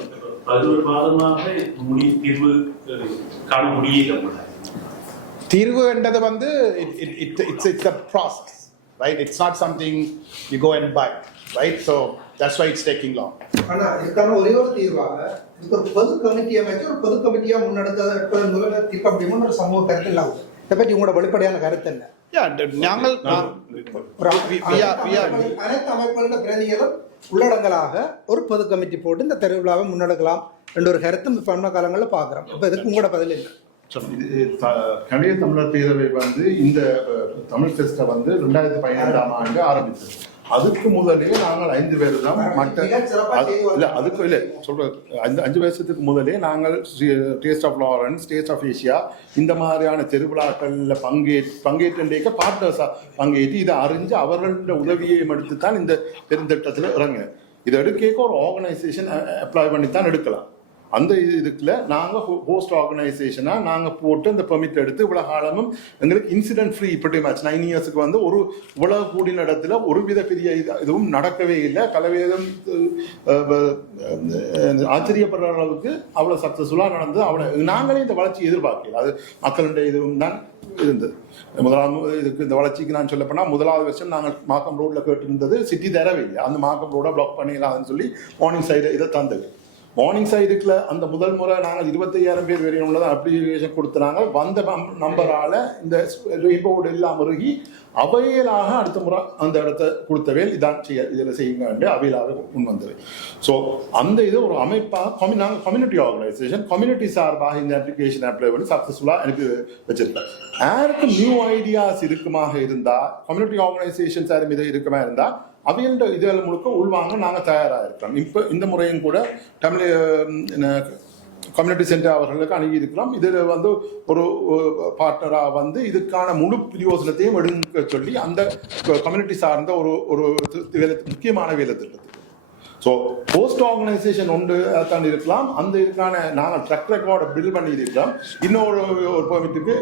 தீர்வு என்றது வந்து it's a process, right? It's not something you go and buy, right? So that's why it's taking long. ஆனா இதுக்கான ஒரே ஒரு தீர்வாக ஒரு பொது கமிட்டி அமைச்சு ஒரு பொது கமிட்டியா முன்னெடுக்க முதல்ல தீர்க்க முடியுமோ ஒரு சமூக கருத்து இல்லாம இதை பற்றி உங்களோட வெளிப்படையான கருத்து என்ன? அனைத்து அமைப்புகளின் பிரதிகளும் உள்ளடங்கலாக ஒரு பொது கமிட்டி போட்டு இந்த திருவிழாவை முன்னெடுக்கலாம் என்ற ஒரு கருத்து பண்ண காலங்களில் பார்க்குறோம். இப்போ இதுக்கு உங்களோட பதில் இல்லை. கனடிய தமிழர் பேரவை வந்து இந்த தமிழ் ஃபெஸ்ட்டை வந்து 2017ஆம் ஆண்டு ஆரம்பித்தது. அதுக்கு முதலே நாங்கள் 5 பேர் தான் அதுக்கு இல்லை சொல்கிறேன். 5 வருஷத்துக்கு முதலே நாங்கள் taste of Lawrence, taste of Asia இந்த மாதிரியான திருவிழாக்களில் பங்கேற்ற பார்ட்னர்ஸாக பங்கேற்று இதை அறிஞ்சு அவர்களோட உதவியை எடுத்து தான் இந்த பெருந்திட்டத்தில் இறங்க. இதை எடுக்க ஒரு ஆர்கனைசேஷன் அப்ளை பண்ணி தான் எடுக்கலாம். அந்த இதுக்குள்ள நாங்கள் ஹோஸ்ட் ஆர்கனைசேஷனாக நாங்கள் போட்டு அந்த பெர்மிட் எடுத்து இவ்வளோ காலமும் எங்களுக்கு இன்சிடென்ட் ஃப்ரீ இப்படி மேட்ச் 9 இயர்ஸுக்கு வந்து ஒரு இவ்வளவு கூடின இடத்துல ஒரு வித பெரிய இதுவும் நடக்கவே இல்லை. பலவேதம் ஆச்சரியப்படுற அளவுக்கு அவ்வளோ சக்ஸஸ்ஃபுல்லாக நடந்தது. அவ்வளோ நாங்களே இந்த வளர்ச்சி எதிர்பார்க்கல. அது மக்களுடைய இதுவும் தான் இருந்தது. இதுக்கு இந்த வளர்ச்சிக்கு நான் சொல்லப்போனால் முதலாவது வருஷம் நாங்கள் மாக்கம் ரோடில் கேட்டிருந்தது சிட்டி தரவில்லை. அந்த மாக்கம் ரோடை பிளாக் பண்ணிடலாம்னு சொல்லி மார்னிங் சைடு இதை தந்தது. மார்னிங் சைடுக்குள்ள அந்த முதல் முறை நாங்கள் 25,000 பேர் வரையும் உள்ளதான் அப்ளிகேஷன் கொடுத்துனாங்க. வந்த நம்பரால் இந்த ரிப்போர்ட் எல்லாம் உருகி அவையலாக அடுத்த முறை அந்த இடத்த கொடுத்தவேல் இதான் இதில் செய்யுங்க அவையலாக முன் வந்தது. ஸோ அந்த இது ஒரு அமைப்பாக நாங்கள் கம்யூனிட்டி ஆர்கனைசேஷன் கம்யூனிட்டி சார்பாக இந்த அப்ளிகேஷன் அப்ளை பண்ணி சக்ஸஸ்ஃபுல்லாக எனக்கு வச்சிருக்கேன். யாருக்கு நியூ ஐடியாஸ் இருக்குமாக இருந்தால் கம்யூனிட்டி ஆர்கனைசேஷன்ஸ் யாரும் இது இருக்குமா இருந்தால் அவையோட இதுகள் முழுக்க உள்வாங்க நாங்கள் தயாராக இருக்கிறோம். இப்போ இந்த முறையும் கூட தமிழ் கம்யூனிட்டி சென்டர் அவர்களுக்கு அணுகி இருக்கிறோம். இதில் வந்து ஒரு பார்ட்னராக வந்து இதுக்கான முழு பிரயோசனத்தையும் எடுக்க சொல்லி அந்த கம்யூனிட்டி சார்ந்த ஒரு முக்கியமான வேலை திட்டத்துக்கு ஸோ போஸ்ட் ஆர்கனைசேஷன் ஒன்று தான் இருக்கலாம், அந்த இதுக்கான நாங்கள் ட்ரக் ரெக்கார்டை பில் பண்ணி இருக்கிறோம். இன்னொரு ஒரு பெர்மிட்டுக்கு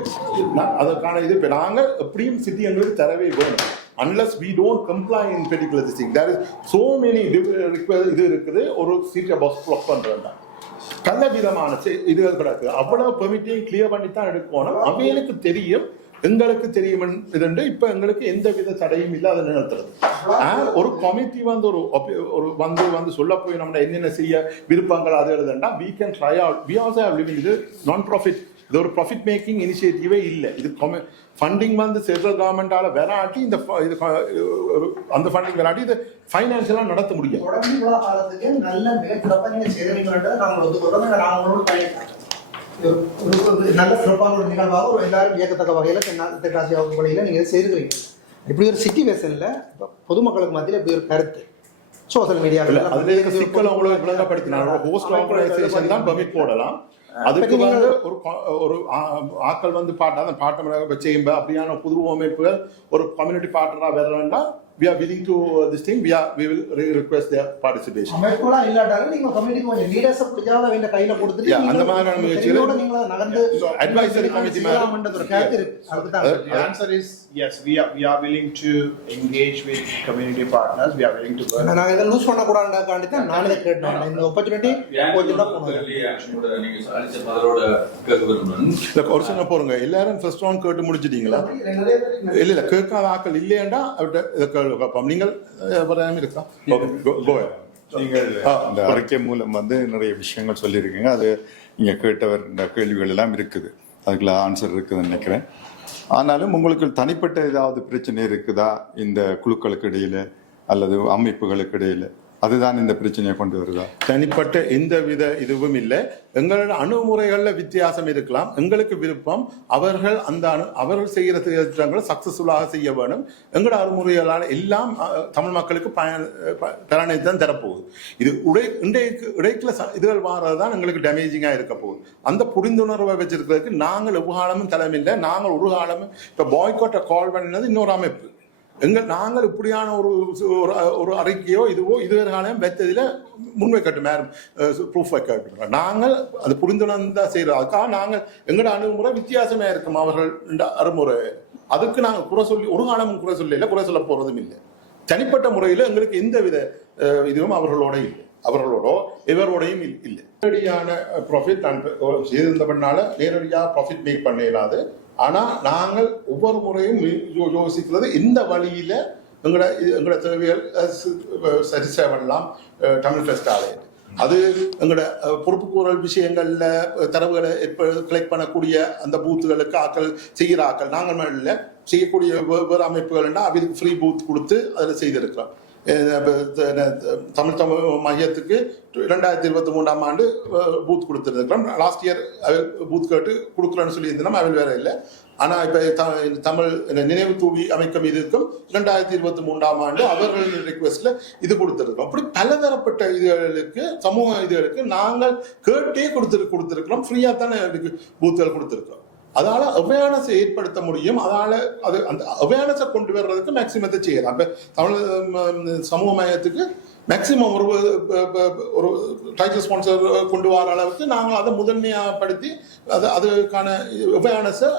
அதற்கான இது இப்போ நாங்கள் எப்படியும் சிட்டி எங்களுக்கு தரவே வேணும். Unless we don't comply in particular this thing, there is so many இது இருக்குது. ஒரு சீட்டை பஸ் பிளாக் பண்ணுறேன் கல்ல விதமான இதுகள் கிடக்கு. அவ்வளவு பெர்மிட்டையும் கிளியர் பண்ணி தான் எடுக்கணும். அவைகளுக்கு தெரியும், எங்களுக்கு தெரியும் இது. இப்ப எங்களுக்கு எந்த வித தடையும் இல்லை அதை நிறுத்துறது. ஒரு கமிட்டி வந்து ஒரு வந்து சொல்ல போய் நம்ம என்னென்ன செய்ய விருப்பங்கள் அது எழுதுண்டா we can try out. We also have living இது நான் ப்ராஃபிட், இது ஒரு ப்ராஃபிட் மேக்கிங் இனிஷியேட்டிவே இல்லை. இது ஃபண்டிங் வந்து சென்ட்ரல் கவர்மெண்டால வராட்டி இந்த அந்த ஃபண்டிங் வராட்டி இது ஃபைனான்சியலாக நடத்த முடியும். தொடர்ந்து இவ்வளவு காலத்துக்கு நல்ல மிகச்சிறப்பாக நீங்க செய்கிறீங்கன்றதை நாங்கள் ஒத்துக்கொள்றோம். நாங்கள் அவங்களோட பயணிக்கிறோம். ஒரு நல்ல சிறப்பான ஒரு நிகழ்வாக ஒரு எல்லாரும் இயக்கத்தக்க வகையில் தெற்காசிய வகையில் நீங்கள் செய்திருக்கிறீங்க. இப்படி ஒரு சிச்சுவேஷனில் பொதுமக்களுக்கு மத்தியில் இப்படி ஒரு கருத்து சோசியல் மீடியாவில் அதுல இருக்க சிக்கல் அவங்களுக்கு விளங்கப்படுத்தினாங்க. ஹோஸ்ட் ஆர்கனைசேஷன் தான் பெர்மிட் போடலாம். அதுக்கு வந்து ஒரு ஆக்கள் வந்து பாட்டம் வச்சும்ப அப்படியான புது அமைப்புகள் ஒரு கம்யூனிட்டி பார்ட்னரா வரலன்னா we are willing to this thing, we will request their participation. அமைப்புகளா இல்லாட்டாலும் நீங்க கம்யூனிட்டிக்கு கொஞ்சம் லீடர்ஸ் பிடிச்சாத வேண்டிய கையில கொடுத்துட்டு அந்த மாதிரியான முயற்சிகளை நீங்க நகர்ந்து advisory committee ஒரு கருத்து இருக்கு. The answer is yes, we are willing to engage with community partners. We are willing to work. நான் இத லூஸ் பண்ண கூடாதுன்றதுக்காண்டி தான் நான் இத கேட்டேன். இந்த opportunity கொஞ்சம் தான் போடுங்க. நீங்க அழைச்ச பதிலோட கேட்க விரும்புறேன். ஒரு சின்ன போறங்க எல்லாரும் ஃபர்ஸ்ட் ரவுண்ட் கேட்டு முடிச்சிட்டீங்களா? இல்ல கேட்காத ஆக்கள் இல்லையேண்டா அவர்கிட்ட நீங்கள் இருக்கா? நீங்கள் இந்த அறிக்கை மூலம் வந்து நிறைய விஷயங்கள் சொல்லியிருக்கீங்க. அது நீங்க கேட்டவர் இந்த கேள்விகள் எல்லாம் இருக்குது, அதுக்குள்ள ஆன்சர் இருக்குதுன்னு நினைக்கிறேன். ஆனாலும் உங்களுக்கு தனிப்பட்ட ஏதாவது பிரச்சனை இருக்குதா இந்த குழுக்களுக்கு இடையில அல்லது அமைப்புகளுக்கு இடையில? அதுதான் இந்த பிரச்சனையை கொண்டு வருதா? தனிப்பட்ட எந்த வித இதுவும் இல்லை. எங்களோட அணுகுமுறைகள்ல வித்தியாசம் இருக்கலாம். எங்களுக்கு விருப்பம் அவர்கள் செய்கிற திட்டங்களை சக்சஸ்ஃபுல்லாக செய்ய வேணும். எங்களோட அணுகுமுறைகளான எல்லாம் தமிழ் மக்களுக்கு பலனை தான் தரப்போகுது. இது இடைக்குள்ள இதுகள் மாறதுதான் எங்களுக்கு டேமேஜிங்கா இருக்க போகுது. அந்த புரிந்துணர்வை வச்சிருக்கிறதுக்கு நாங்கள் எவ்வளவு தலைமையில்லை. நாங்கள் ஒரு காலமும் இப்ப பாய்காட்டை கால் பண்ணினது இன்னொரு அமைப்பு. நாங்கள் இப்படியான ஒரு அறிக்கையோ இதுவரையும் வைத்ததில் முன்வைக்கட்டும், ப்ரூஃப் வைக்கட்டும். நாங்கள் அது புரிந்துணர்ந்தா செய்யறோம். அதுக்காக நாங்கள் எங்களோட அணுகுமுறை வித்தியாசமே இருக்கும் அவர்கள் அணுகுமுறை. அதுக்கு நாங்கள் குறை சொல்லி ஒரு காலமும் குறை சொல்ல போறதும் இல்லை. தனிப்பட்ட முறையில் எங்களுக்கு எந்த வித இதுவும் அவர்களோட இல்லை, அவர்களோட எவரோடையும் இல்லை. நேரடியான ப்ராஃபிட் செய்திருந்தபடினால நேரடியாக ப்ராஃபிட் மேக் பண்ண இயலாது. ஆனா நாங்கள் ஒவ்வொரு முறையும் யோசிக்கிறது இந்த வழியில எங்களோட தேவைகள் சரி செய்யலாம். தமிழ் ஃபெஸ்ட் ஆலயம் அது எங்களோட பொறுப்புக்கூறல் விஷயங்கள்ல தரவுகளை கலெக்ட் பண்ணக்கூடிய அந்த பூத்துகளுக்கு ஆக்கள் செய்கிற ஆக்கள் நாங்கள் செய்யக்கூடிய வேறு அமைப்புகள்னா அவருக்கு ஃப்ரீ பூத் கொடுத்து அதில் செய்திருக்கிறோம். தமிழ் மையத்துக்கு 2023ஆம் ஆண்டு பூத் கொடுத்துருக்கிறோம். லாஸ்ட் இயர் பூத் கேட்டு கொடுக்குறோன்னு சொல்லியிருந்தோம், அவள் வேற இல்லை. ஆனால் இப்போ தமிழ் நினைவு தூவி அமைக்கும் இதுக்கும் 2023ஆம் ஆண்டு அவர்கள் ரிக்வெஸ்ட்ல இது கொடுத்துருக்கோம். அப்படி பலதரப்பட்ட இதுகளுக்கு சமூக இதுகளுக்கு நாங்கள் கேட்டே கொடுத்துருக்கிறோம். ஃப்ரீயா தானே பூத்துகள் கொடுத்துருக்கோம். அதால அவேர்னஸ் ஏற்படுத்த முடியும். அதால அது அந்த அவேர்னஸை கொண்டு வர்றதுக்கு மேக்சிமத்தை செய்யலாம். இப்போ தமிழ் சமூக மையத்துக்கு மேக்சிமம் ஒரு டைட்டில் ஸ்பான்சர் கொண்டு வர அளவுக்கு நாங்கள் அதை முதன்மையாகப்படுத்தி அதுக்கான அவேர்னஸை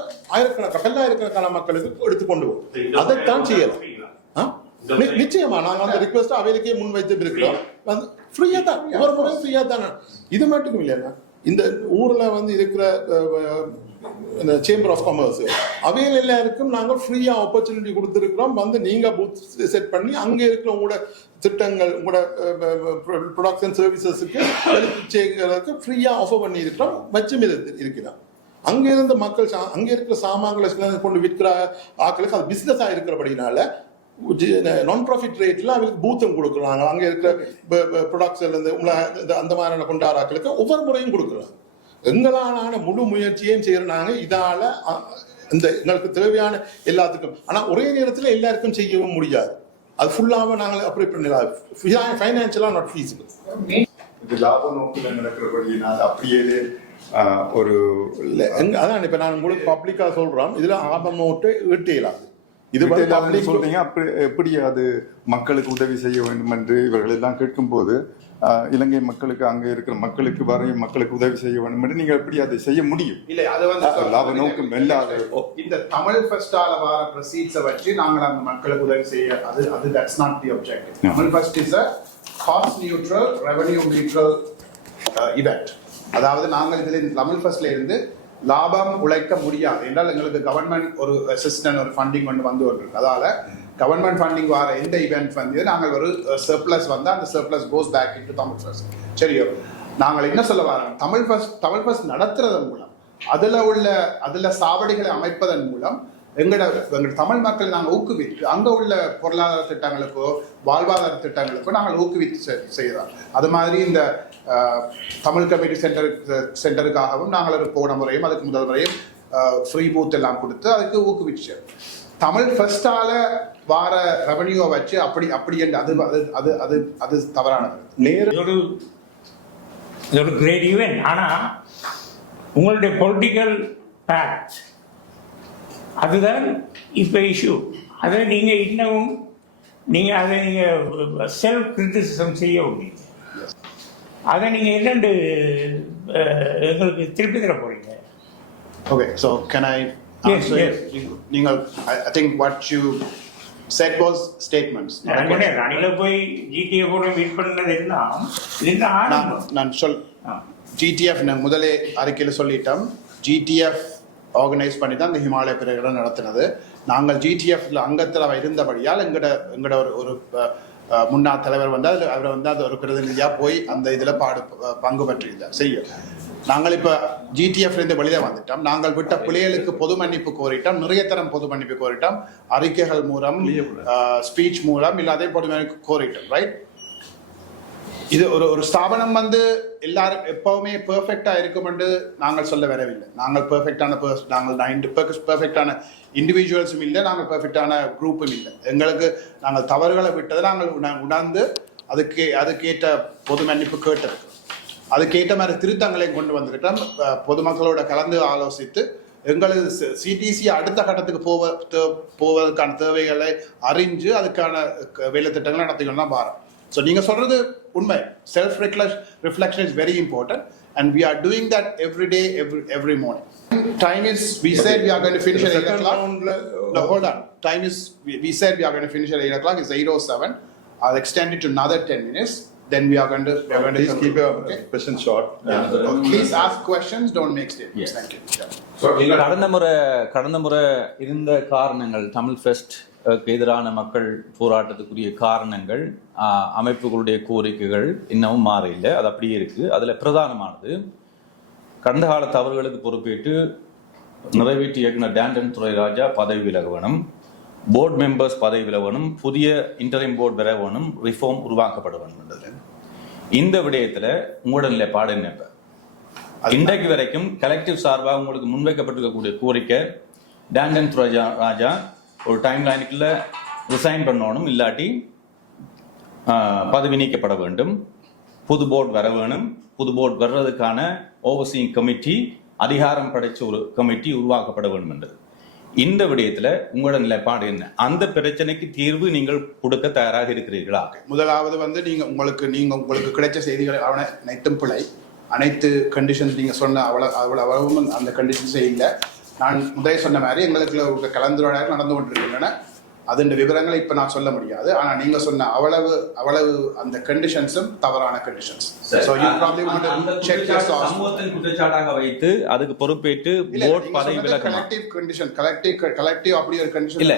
பல்லாயிரக்கணக்கான மக்களுக்கு எடுத்துக்கொண்டு வரும். அதைத்தான் செய்யலாம். நிச்சயமா நாங்கள் அந்த ரிக்வெஸ்ட் அவைகளுக்கே முன் வைத்து இருக்கிறோம். ஃப்ரீயா தான், ஒவ்வொரு முறையும் ஃப்ரீயா தானே. இது மட்டும் இல்லையா, இந்த ஊர்ல வந்து இருக்கிற இந்த சேம்பர் ஆஃப் காமர்ஸ் அவைகள் எல்லாருக்கும் நாங்கள் ஃப்ரீயா ஆப்பர்ச்சுனிட்டி கொடுத்துருக்கிறோம். வந்து நீங்க பூத் செட் பண்ணி அங்கே இருக்கிற உங்களோட திட்டங்கள் உங்களோட ப்ரொடக்ஷன் சர்வீசஸுக்கு சேர்க்கிறதுக்கு ஃப்ரீயா ஆஃபர் பண்ணி இருக்கிறோம். வச்சும் இருக்கிறோம். அங்கே இருந்த மக்கள் அங்கே இருக்கிற சாமான்களை கொண்டு விற்கிற ஆக்களுக்கு அது பிசினஸா இருக்கிறபடினால நான் ப்ராஃபிட் ரேட்ல அவங்களுக்கு பூத்தம் கொடுக்குறாங்க. அங்கே இருக்கிற ப்ரொடக்ட்ஸ்ல இருந்து அந்த மாதிரியான கொண்டாடாக்களுக்கு ஒவ்வொரு முறையும் கொடுக்குறாங்க. எங்களான முழு முயற்சியையும் செய்யறாங்க. இதால இந்த எங்களுக்கு தேவையான எல்லாத்துக்கும், ஆனா ஒரே நேரத்தில் எல்லாருக்கும் செய்யவும் முடியாது. அது ஃபுல்லாக நாங்கள் அப்ரேட் பண்ணலாம். ஃபைனான்சியலா நாட் ஃபீஸிபிள். இது லாப நோக்கில் நடக்கிறபடினால் அப்படியே ஒரு அதான் இப்ப நான் உங்களுக்கு பப்ளிக்கா சொல்றோம். இதுல ஆபம் நோட்டு ஈட்டியலாது. இது வந்து Detail ஆ public- சொல்றீங்க. எப்படி அது மக்களுக்கு உதவி செய்ய வேண்டும் என்று இவர்கள் எல்லாம் கேட்கும்போது இலங்கை மக்களுக்கு அங்க இருக்கிற மக்களுக்கு வரையும் மக்களுக்கு உதவி செய்ய வேண்டும் என்று நீங்க எப்படி அதை செய்ய முடியும்? இல்ல அது வந்து லாப நோக்கம் இல்லாத இந்த தமிழ் ஃபெஸ்டால வர ப்ரொசீட்ஸை வச்சு நாங்கள் அந்த மக்களுக்கு உதவி செய்ய அது that's not the objective. Tamil fest is a cost neutral revenue neutral event. அதாவது நாங்கள் இதில் தமிழ் ஃபெஸ்ட்ல இருந்து லாபம் உழைக்க முடியாது என்றால் எங்களுக்கு கவர்மெண்ட் ஒரு அசிஸ்டன்ட் ஒரு ஃபண்டிங் வந்து கொண்டிருக்கு. அதால கவர்மெண்ட் ஃபண்டிங் வர எந்த இவெண்ட் வந்து நாங்கள் ஒரு சர்ப்ளஸ் வந்து அந்த surplus goes back into Tamil fest. சரியோ, நாங்கள் என்ன சொல்ல வரோம், தமிழ் ஃபெஸ்ட் நடத்துறதன் மூலம் அதுல சாவடிகளை அமைப்பதன் மூலம் எங்களோட தமிழ் மக்களை நாங்கள் ஊக்குவித்து அங்கே உள்ள பொருளாதார திட்டங்களுக்கோ வாழ்வாதார திட்டங்களுக்கோ நாங்கள் ஊக்குவித்து செய்கிறோம். அது மாதிரி இந்த தமிழ் கம்யூனிட்டி சென்டருக்காகவும் நாங்கள் ஒரு போன முறையும் அதுக்கு முதல் முறையும் ஃப்ரீ பூத் எல்லாம் கொடுத்து அதுக்கு ஊக்குவிச்சு தமிழ் ஃபெஸ்டால வார ரெவன்யூவை வச்சு அப்படி என்று அது தவறானது. ஒரு கிரேட் ஈவென்ட். ஆனால் உங்களுடைய பொலிட்டிக்கல் பேக்ட் அதுதான் இப்போ இஷ்யூ. அதை நீங்கள் இன்னமும் அதை செல்ஃப் கிரிட்டிசிசம் செய்ய முடியும். அதை நீங்கள் என்னென்று எங்களுக்கு திருப்பி தர போறீங்க? Okay, so can I answer? Yes. I think what you said was statements. ரணில போய் ஜிடிஏ கூட மீட் பண்ணது நான் GTF முதலே அறிக்கையில் சொல்லிட்டோம். GTF ஆர்கனைஸ் பண்ணி தான் இந்த ஹிமாலய பிரகடனம் நடத்தினது. நாங்கள் GTFல அங்கத்தில் இருந்தபடியால் எங்கட ஒரு முன்னாள் தலைவர் வந்து அவரை வந்து அது ஒரு பிரதிநிதியாக போய் அந்த இதில் பங்கு பெற்றிருந்தார் செய்ய. நாங்கள் இப்போ GTFல இருந்து வெளியே வந்துட்டோம். நாங்கள் விட்ட பிள்ளைகளுக்கு பொது மன்னிப்பு கோரிட்டோம், நிறைய தரம் பொது மன்னிப்பு கோரிட்டோம், அறிக்கைகள் மூலம் ஸ்பீச் மூலம் இல்லாத பொது மன்னிப்பு கோரிட்டோம். ரைட், இது ஒரு ஸ்தாபனம் வந்து எல்லாரும் எப்பவுமே பெர்ஃபெக்டா இருக்கும் என்று நாங்கள் சொல்ல வரவில்லை. நாங்கள் பெர்ஃபெக்டான இண்டிவிஜுவல்ஸும் இல்லை, நாங்கள் பெர்ஃபெக்டான குரூப்பும் இல்லை. எங்களுக்கு நாங்கள் தவறுகளை விட்டதை நாங்கள் உணர்ந்து அதுக்கேற்ற பொது மன்னிப்பு கேட்டிருக்கோம். அதுக்கேற்ற மாதிரி திருத்தங்களையும் கொண்டு வந்துக்கிட்டோம். பொதுமக்களோட கலந்து ஆலோசித்து எங்களது CTC அடுத்த கட்டத்துக்கு போவதற்கான தேவைகளை அறிஞ்சு அதுக்கான வேலை திட்டங்களை நடத்திக்கணும் தான் பாரம். So நீங்க சொல்றது உண்மை. Self reflection is very important and we are doing that every day, every morning. Time is, we said we are going to finish at 8 o'clock. No, hold on. Time is, we said we are going to finish at 8 o'clock. It's 8:07. I'll extend it to another 10 minutes. Then we are going to please keep your question short. Please ask questions, don't make statements. Yes. Thank you. கடந்த முறை இருந்த காரணங்கள், Tamil fest எதிரான மக்கள் போராட்டத்துக்குரிய காரணங்கள், அமைப்புகளுடைய கோரிக்கைகள் இன்னமும் மாறவில்லை. அது அப்படியே இருக்கு. அதுல பிரதானமானது கடந்த கால தவறுகளுக்கு பொறுப்பேற்று நிறைவேற்று இயக்குனர் டேண்டன் துரைராஜா பதவி விலக வேணும், போர்டு மெம்பர்ஸ் பதவி விலக வேணும், புதிய இன்டரிம் போர்டு வர வேணும், ரிஃபார்ம் உருவாக்கப்பட வேண்டும் என்றது. இந்த விடயத்துல உங்களோட நிலைப்பாடு என்ன? இன்றைக்கு வரைக்கும் கலெக்டிவ் சார்பாக உங்களுக்கு முன்வைக்கப்பட்டிருக்கக்கூடிய கோரிக்கை டேண்டன் துரைராஜா ஒரு டைம் லைனுக்குள்ள ரிசைன் பண்ணணும், இல்லாட்டி பதவி நீக்கப்பட வேண்டும், புது போர்டு வர வேணும், புது போர்டு வர்றதுக்கான ஓவர்சீயிங் கமிட்டி, அதிகாரம் படைச்ச ஒரு கமிட்டி உருவாக்கப்பட வேண்டும் என்றது. இந்த விடயத்துல உங்களோட நிலைப்பாடு என்ன? அந்த பிரச்சனைக்கு தீர்வு நீங்கள் கொடுக்க தயாராக இருக்கிறீர்களா? முதலாவது வந்து உங்களுக்கு கிடைச்ச செய்திகளை அனைத்தும் பிழை. அனைத்து கண்டிஷன்ஸ் நீங்க சொன்ன அவ்வளவும் அந்த கண்டிஷன்ஸே இல்லை. நான் முதலே சொன்ன மாதிரி எங்களுக்கு கலந்துரையாடல் நடந்து கொண்டிருக்கின்றன. அதன் விவரங்களை இப்ப நான் சொல்ல முடியாது. ஆனா நீங்க சொன்ன அவ்வளவு அந்த கண்டிஷன்ஸும் தவறான conditions. So you probably want to check your source. சமூகத்தின் குற்றச்சாட்டாக வைத்து அதுக்கு பொறுப்பேற்று போர்ட் பதவி விலக. கலெக்டிவ் அப்படி ஒரு கண்டிஷன் இல்ல.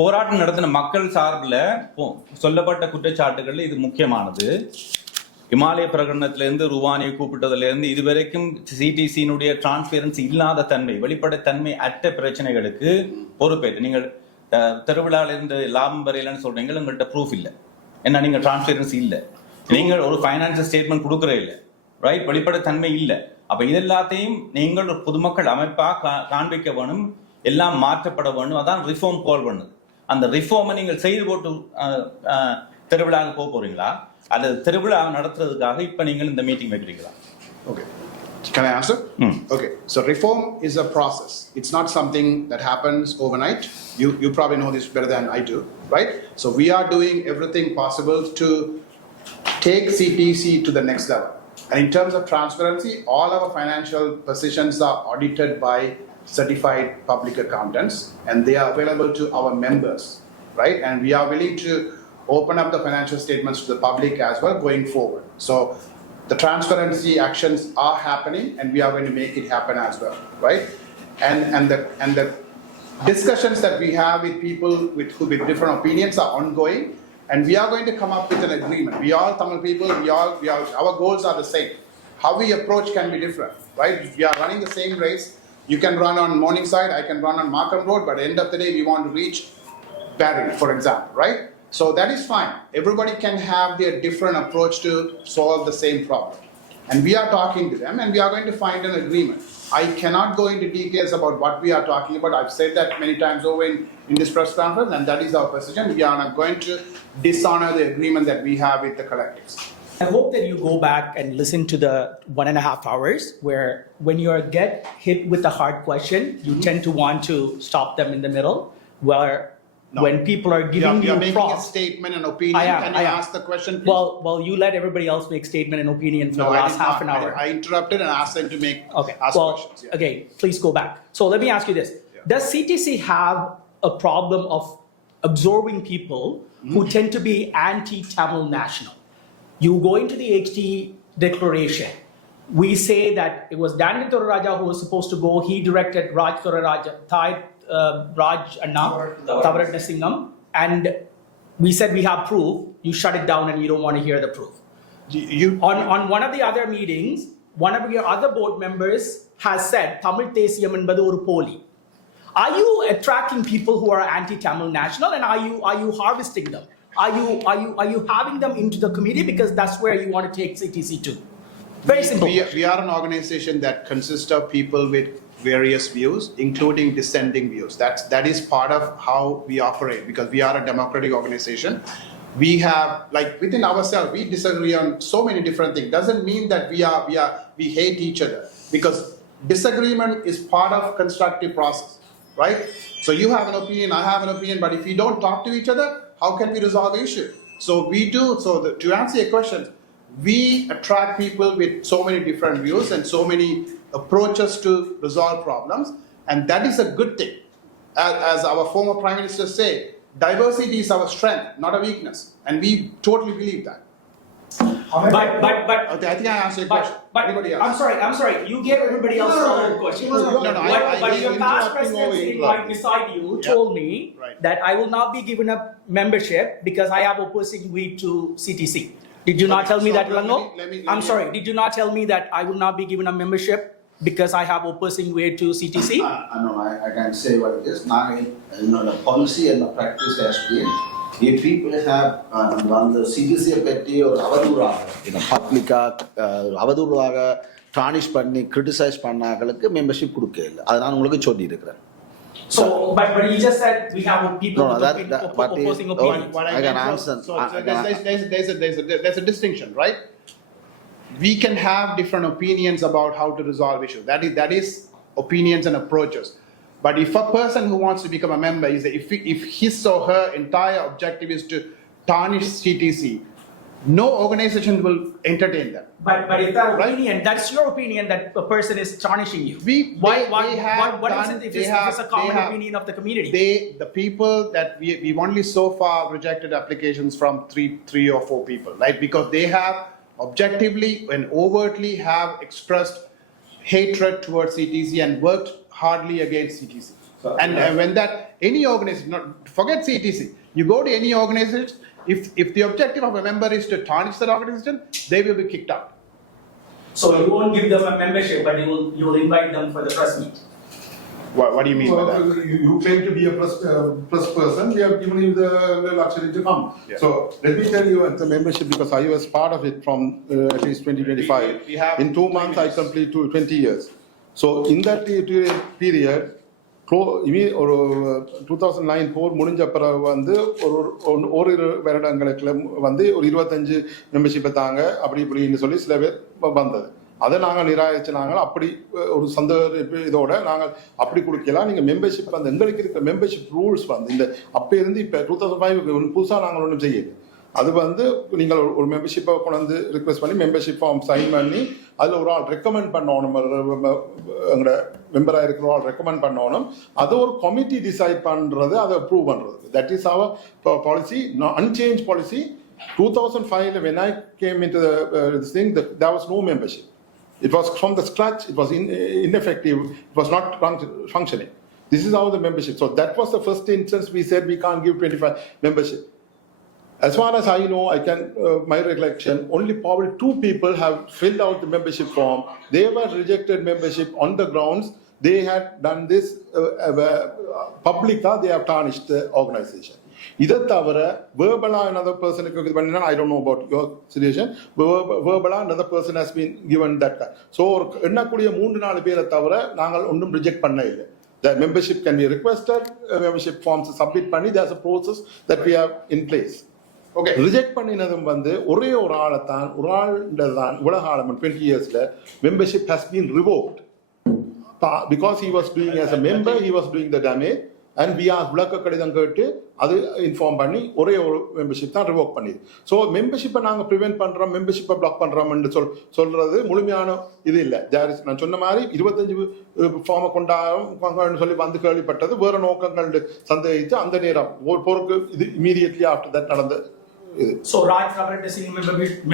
போராட்டம் நடத்தின மக்கள் சார்பில் சொல்லப்பட்ட குற்றச்சாட்டுகள் இது முக்கியமானது. இமாலய பிரகடனத்திலிருந்து ரூவானியை கூப்பிட்டதிலிருந்து இதுவரைக்கும் CTC-னுடைய டிரான்ஸ்பேரன்சி இல்லாத தன்மை, வெளிப்படைத்தன்மை அற்ற பிரச்சனைகளுக்கு பொறுப்பேற்று நீங்கள் திருவிழாவிலிருந்து லாபம் வரையிலன்னு சொல்றீங்க. உங்கள்கிட்ட ப்ரூஃப் இல்லை, என்ன நீங்க டிரான்ஸ்பேரன்சி இல்லை, நீங்கள் ஒரு ஃபைனான்சியல் ஸ்டேட்மெண்ட் கொடுக்கறே இல்லை, ரைட்? வெளிப்படைத்தன்மை இல்லை. அப்ப இது எல்லாத்தையும் நீங்கள் ஒரு பொதுமக்கள் அமைப்பா காண்பிக்க வேணும், எல்லாம் மாற்றப்பட வேணும். அதான் ரிஃபார்ம் கால் பண்ணுது. அந்த ரிஃபார்மை நீங்கள் செய்து போட்டு திருவிழாவுக்கு போறீங்களா அல்லது திருவிழா நடத்துறதுக்காக இப்ப நீங்கள் இந்த மீட்டிங் வைக்கிறீங்களா? Okay, Can I answer? Okay. So reform is a process. It's not something that happens overnight. You probably know this better than I do, right? So we are doing everything possible to take CTC to the next level. And in terms of transparency, all our financial positions are audited by certified public accountants, and they are available to our members, right? And we are willing to open up the financial statements to the public as well going forward. So the transparency actions are happening, and we are going to make it happen as well, right? And the discussions that we have with people with different opinions are ongoing, and we are going to come up with an agreement. We all Tamil people, our goals are the same. How we approach can be different, right? We are running the same race. You can run on Morningside, I can run on Markham Road, but at the end of the day, we want to reach Barry, for example, right? So that is fine. Everybody can have their different approach to solve the same problem. And we are talking to them, and we are going to find an agreement. I cannot go into details about what we are talking about. I've said that many times over in this press conference, and that is our position. We are not going to dishonor the agreement that we have with the collectives. I hope that you go back and listen to the 1.5 hours where when you get hit with a hard question, you tend to want to stop them in the middle, where when people are giving you're you making props. a statement and opinion. Can you ask the question, please? Well, you let everybody else make statement and opinion for No, the I last did half not. an hour. I interrupted and asked them to ask questions. Yeah. Okay, please go back. So let me ask you this. Does CTC have a problem of absorbing people who tend to be anti-Tamil national? You go into the HT declaration. We say that it was Daniel Thoraraja who was supposed to go. He directed Raj Thoraraja, Raj Anna, Tavaratna Singham, and we said we have proof. You shut it down and you don't want to hear the proof. On one of the other meetings, one of your other board members has said Tamil Desiyam என்பது ஒரு போலி. Are you attracting people who are anti-Tamil national, and are you harvesting them? Are you having them into the committee because that's where you want to take CTC to? Very simple. We are an organization that consists of people with various views, including dissenting views. That is part of how we operate, because we are a democratic organization. We have, like, within ourselves, we disagree on so many different things. Doesn't mean that we hate each other, because disagreement is part of constructive process, right? So you have an opinion, I have an opinion, but if we don't talk to each other, how can we resolve the issue? So we do. To answer your question, we attract people with so many different views and so many approaches to resolve problems, and that is a good thing. As our former Prime Minister said, diversity is our strength, not a weakness, and we totally believe that. But Okay, I think I answered your question. Anybody else? I'm sorry. You gave everybody else a question. But your past president sitting right beside you told me that I will not be given a membership because I have opposing view to CTC. Did you not tell me that, Lango? I'm sorry. Did you not tell me that I will not be given a membership because I have opposing way to CTC? No, I can say what it is. Now, the policy and the practice has been, if people have the CTC பற்றி ஒரு அவதூறாக அவதூறாக Danish பண்ணி criticise பண்ணாங்களுக்கு membership கொடுக்க இல்லை. அதை நான் உங்களுக்கு சொல்லி இருக்கிறேன். So, but you just said we have people opposing opinions. I can answer. There's a distinction, right? We can have different opinions about how to resolve issues. That is opinions and approaches. But if a person who wants to become a member, if his or her entire objective is to tarnish CTC, no organization will entertain that. But if that opinion, that's your opinion that a person is tarnishing you. What is it if it's a common opinion of the community? The people that we've only so far rejected applications from three or four people, right? Because they have objectively and overtly have expressed hatred towards CTC and worked hardly against CTC. And when that any organization, forget CTC, you go to any organization, if the objective of a member is to tarnish that organization, they will be kicked out. So you won't give them a membership, but you will invite them for the press meet. What do you mean by that? You claim to be a press person. We have given you the luxury to come. Yeah. So let me tell you the membership, because I was part of it from at least 2025. In 2 months, I complete 20 years. So in that period, ஒரு 2009 போர் முடிஞ்ச பிறகு வந்து ஒரு வருடங்களுக்கு வந்து ஒரு 25 மெம்பர்ஷிப்பை தாங்க அப்படி இப்படின்னு சொல்லி சில பேர் வந்தது. அதை நாங்கள் நிராகரிச்சு நாங்கள் அப்படி ஒரு சந்தேக இதோட நாங்கள் அப்படி கொடுக்கலாம். நீங்கள் மெம்பர்ஷிப் வந்து எங்களுக்கு இருக்கிற மெம்பர்ஷிப் ரூல்ஸ் வந்து இந்த அப்போ இருந்து இப்போ 2005 புதுசாக நாங்கள் ஒன்றும் செய்யலை. அது வந்து நீங்கள் ஒரு மெம்பர்ஷிப்பை கொண்டு வந்து ரிக்வெஸ்ட் பண்ணி மெம்பர்ஷிப் ஃபார்ம் சைன் பண்ணி அதில் ஒரு ஆள் ரெக்கமெண்ட் பண்ணணும், எங்களோட மெம்பராக இருக்கிற ஆள் ரெக்கமெண்ட் பண்ணணும். அது ஒரு கமிட்டி டிசைட் பண்ணுறது, அதை அப்ரூவ் பண்ணுறது. That is our policy, unchanged policy. 2005 when I came into this thing, there was no membership. It was from the scratch, it was ineffective, it was not functioning. This is how the membership. So that was the first instance we said we can't give 25 membership. As far as I know, I can, my recollection, only probably 2 people have filled out the membership form. They were rejected membership on the grounds they had done this publica, they have tarnished the organization. இதை தவிர verbally another person, I don't know about your situation, verbally another person has been given that kind. So எண்ணக்கூடிய 3-4 பேரை தவிர நாங்கள் ஒன்றும் reject பண்ண இல்லை. The membership can be requested, membership forms submit பண்ணி, there's a process that we have in place. Okay. Reject பண்ணினதும் வந்து ஒரே ஒரு ஆளைத்தான், ஒரு ஆள்தான் உலக ஆழம் 20 yearsல membership has been revoked because he was doing as a member, he was doing the damage, and we are விளக்க கடிதம் கேட்டு அது இன்ஃபார்ம் பண்ணி ஒரே ஒரு மெம்பர்ஷிப் தான் ரிவோக் பண்ணிது. ஸோ மெம்பர்ஷிப்பை நாங்கள் ப்ரிவென்ட் பண்ணுறோம், மெம்பர்ஷிப்பை பிளாக் பண்ணுறோம்னு சொல்றது முழுமையான இது இல்லை. நான் சொன்ன மாதிரி 25 ஃபார்மை கொண்டாடும் சொல்லி வந்து கேள்விப்பட்டது வேற நோக்கங்கள் சந்தேகித்து அந்த நேரம் போருக்கு இது இமீடியட்லி ஆஃப்டர் தட் நடந்த இது. So Raj Rabarate Singh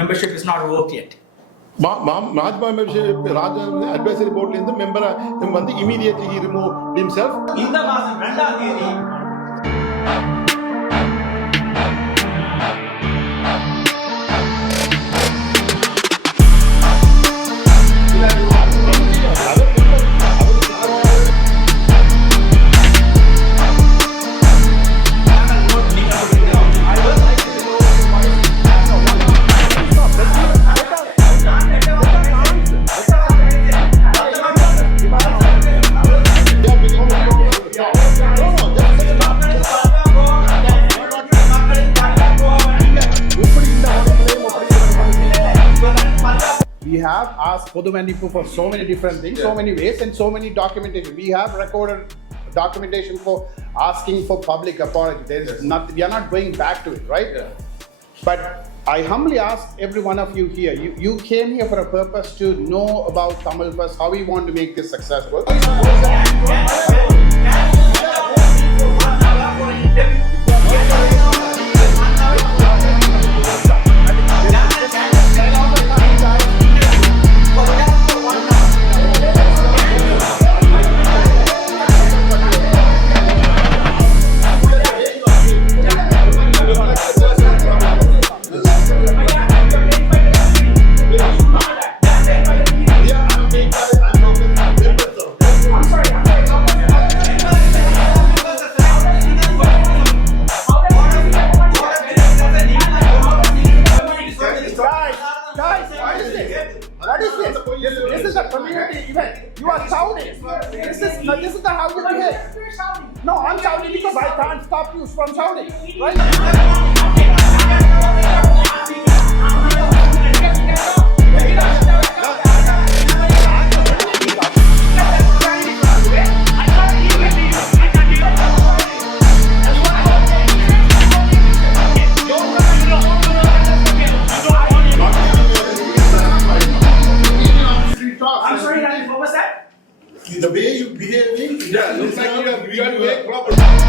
membership is not revoked yet. ராஜ்பா மெம்பர்ஷிப் ராஜ் அட்வைசரி போர்ட்ல இருந்து மெம்பரை வந்து இமீடியட்லி ஹி ரிமூவ் ஹிம்செல்ஃப். இந்த மாதம் 2ஆம் தேதி We have asked Podu Mandipu for so many different things, so many ways, and so many documentation. We have recorded documentation for asking for public apology. There is nothing. We are not going back to it, right? But I humbly ask every one of you here. You came here for a purpose to know about Tamil First, how we want to make this successful. What is this? This is a community event. You are shouting. This is not how you behave. No, I'm shouting because I can't stop you from shouting, right? I'm sorry, what was that? The way you behaving, looks like you are make problem.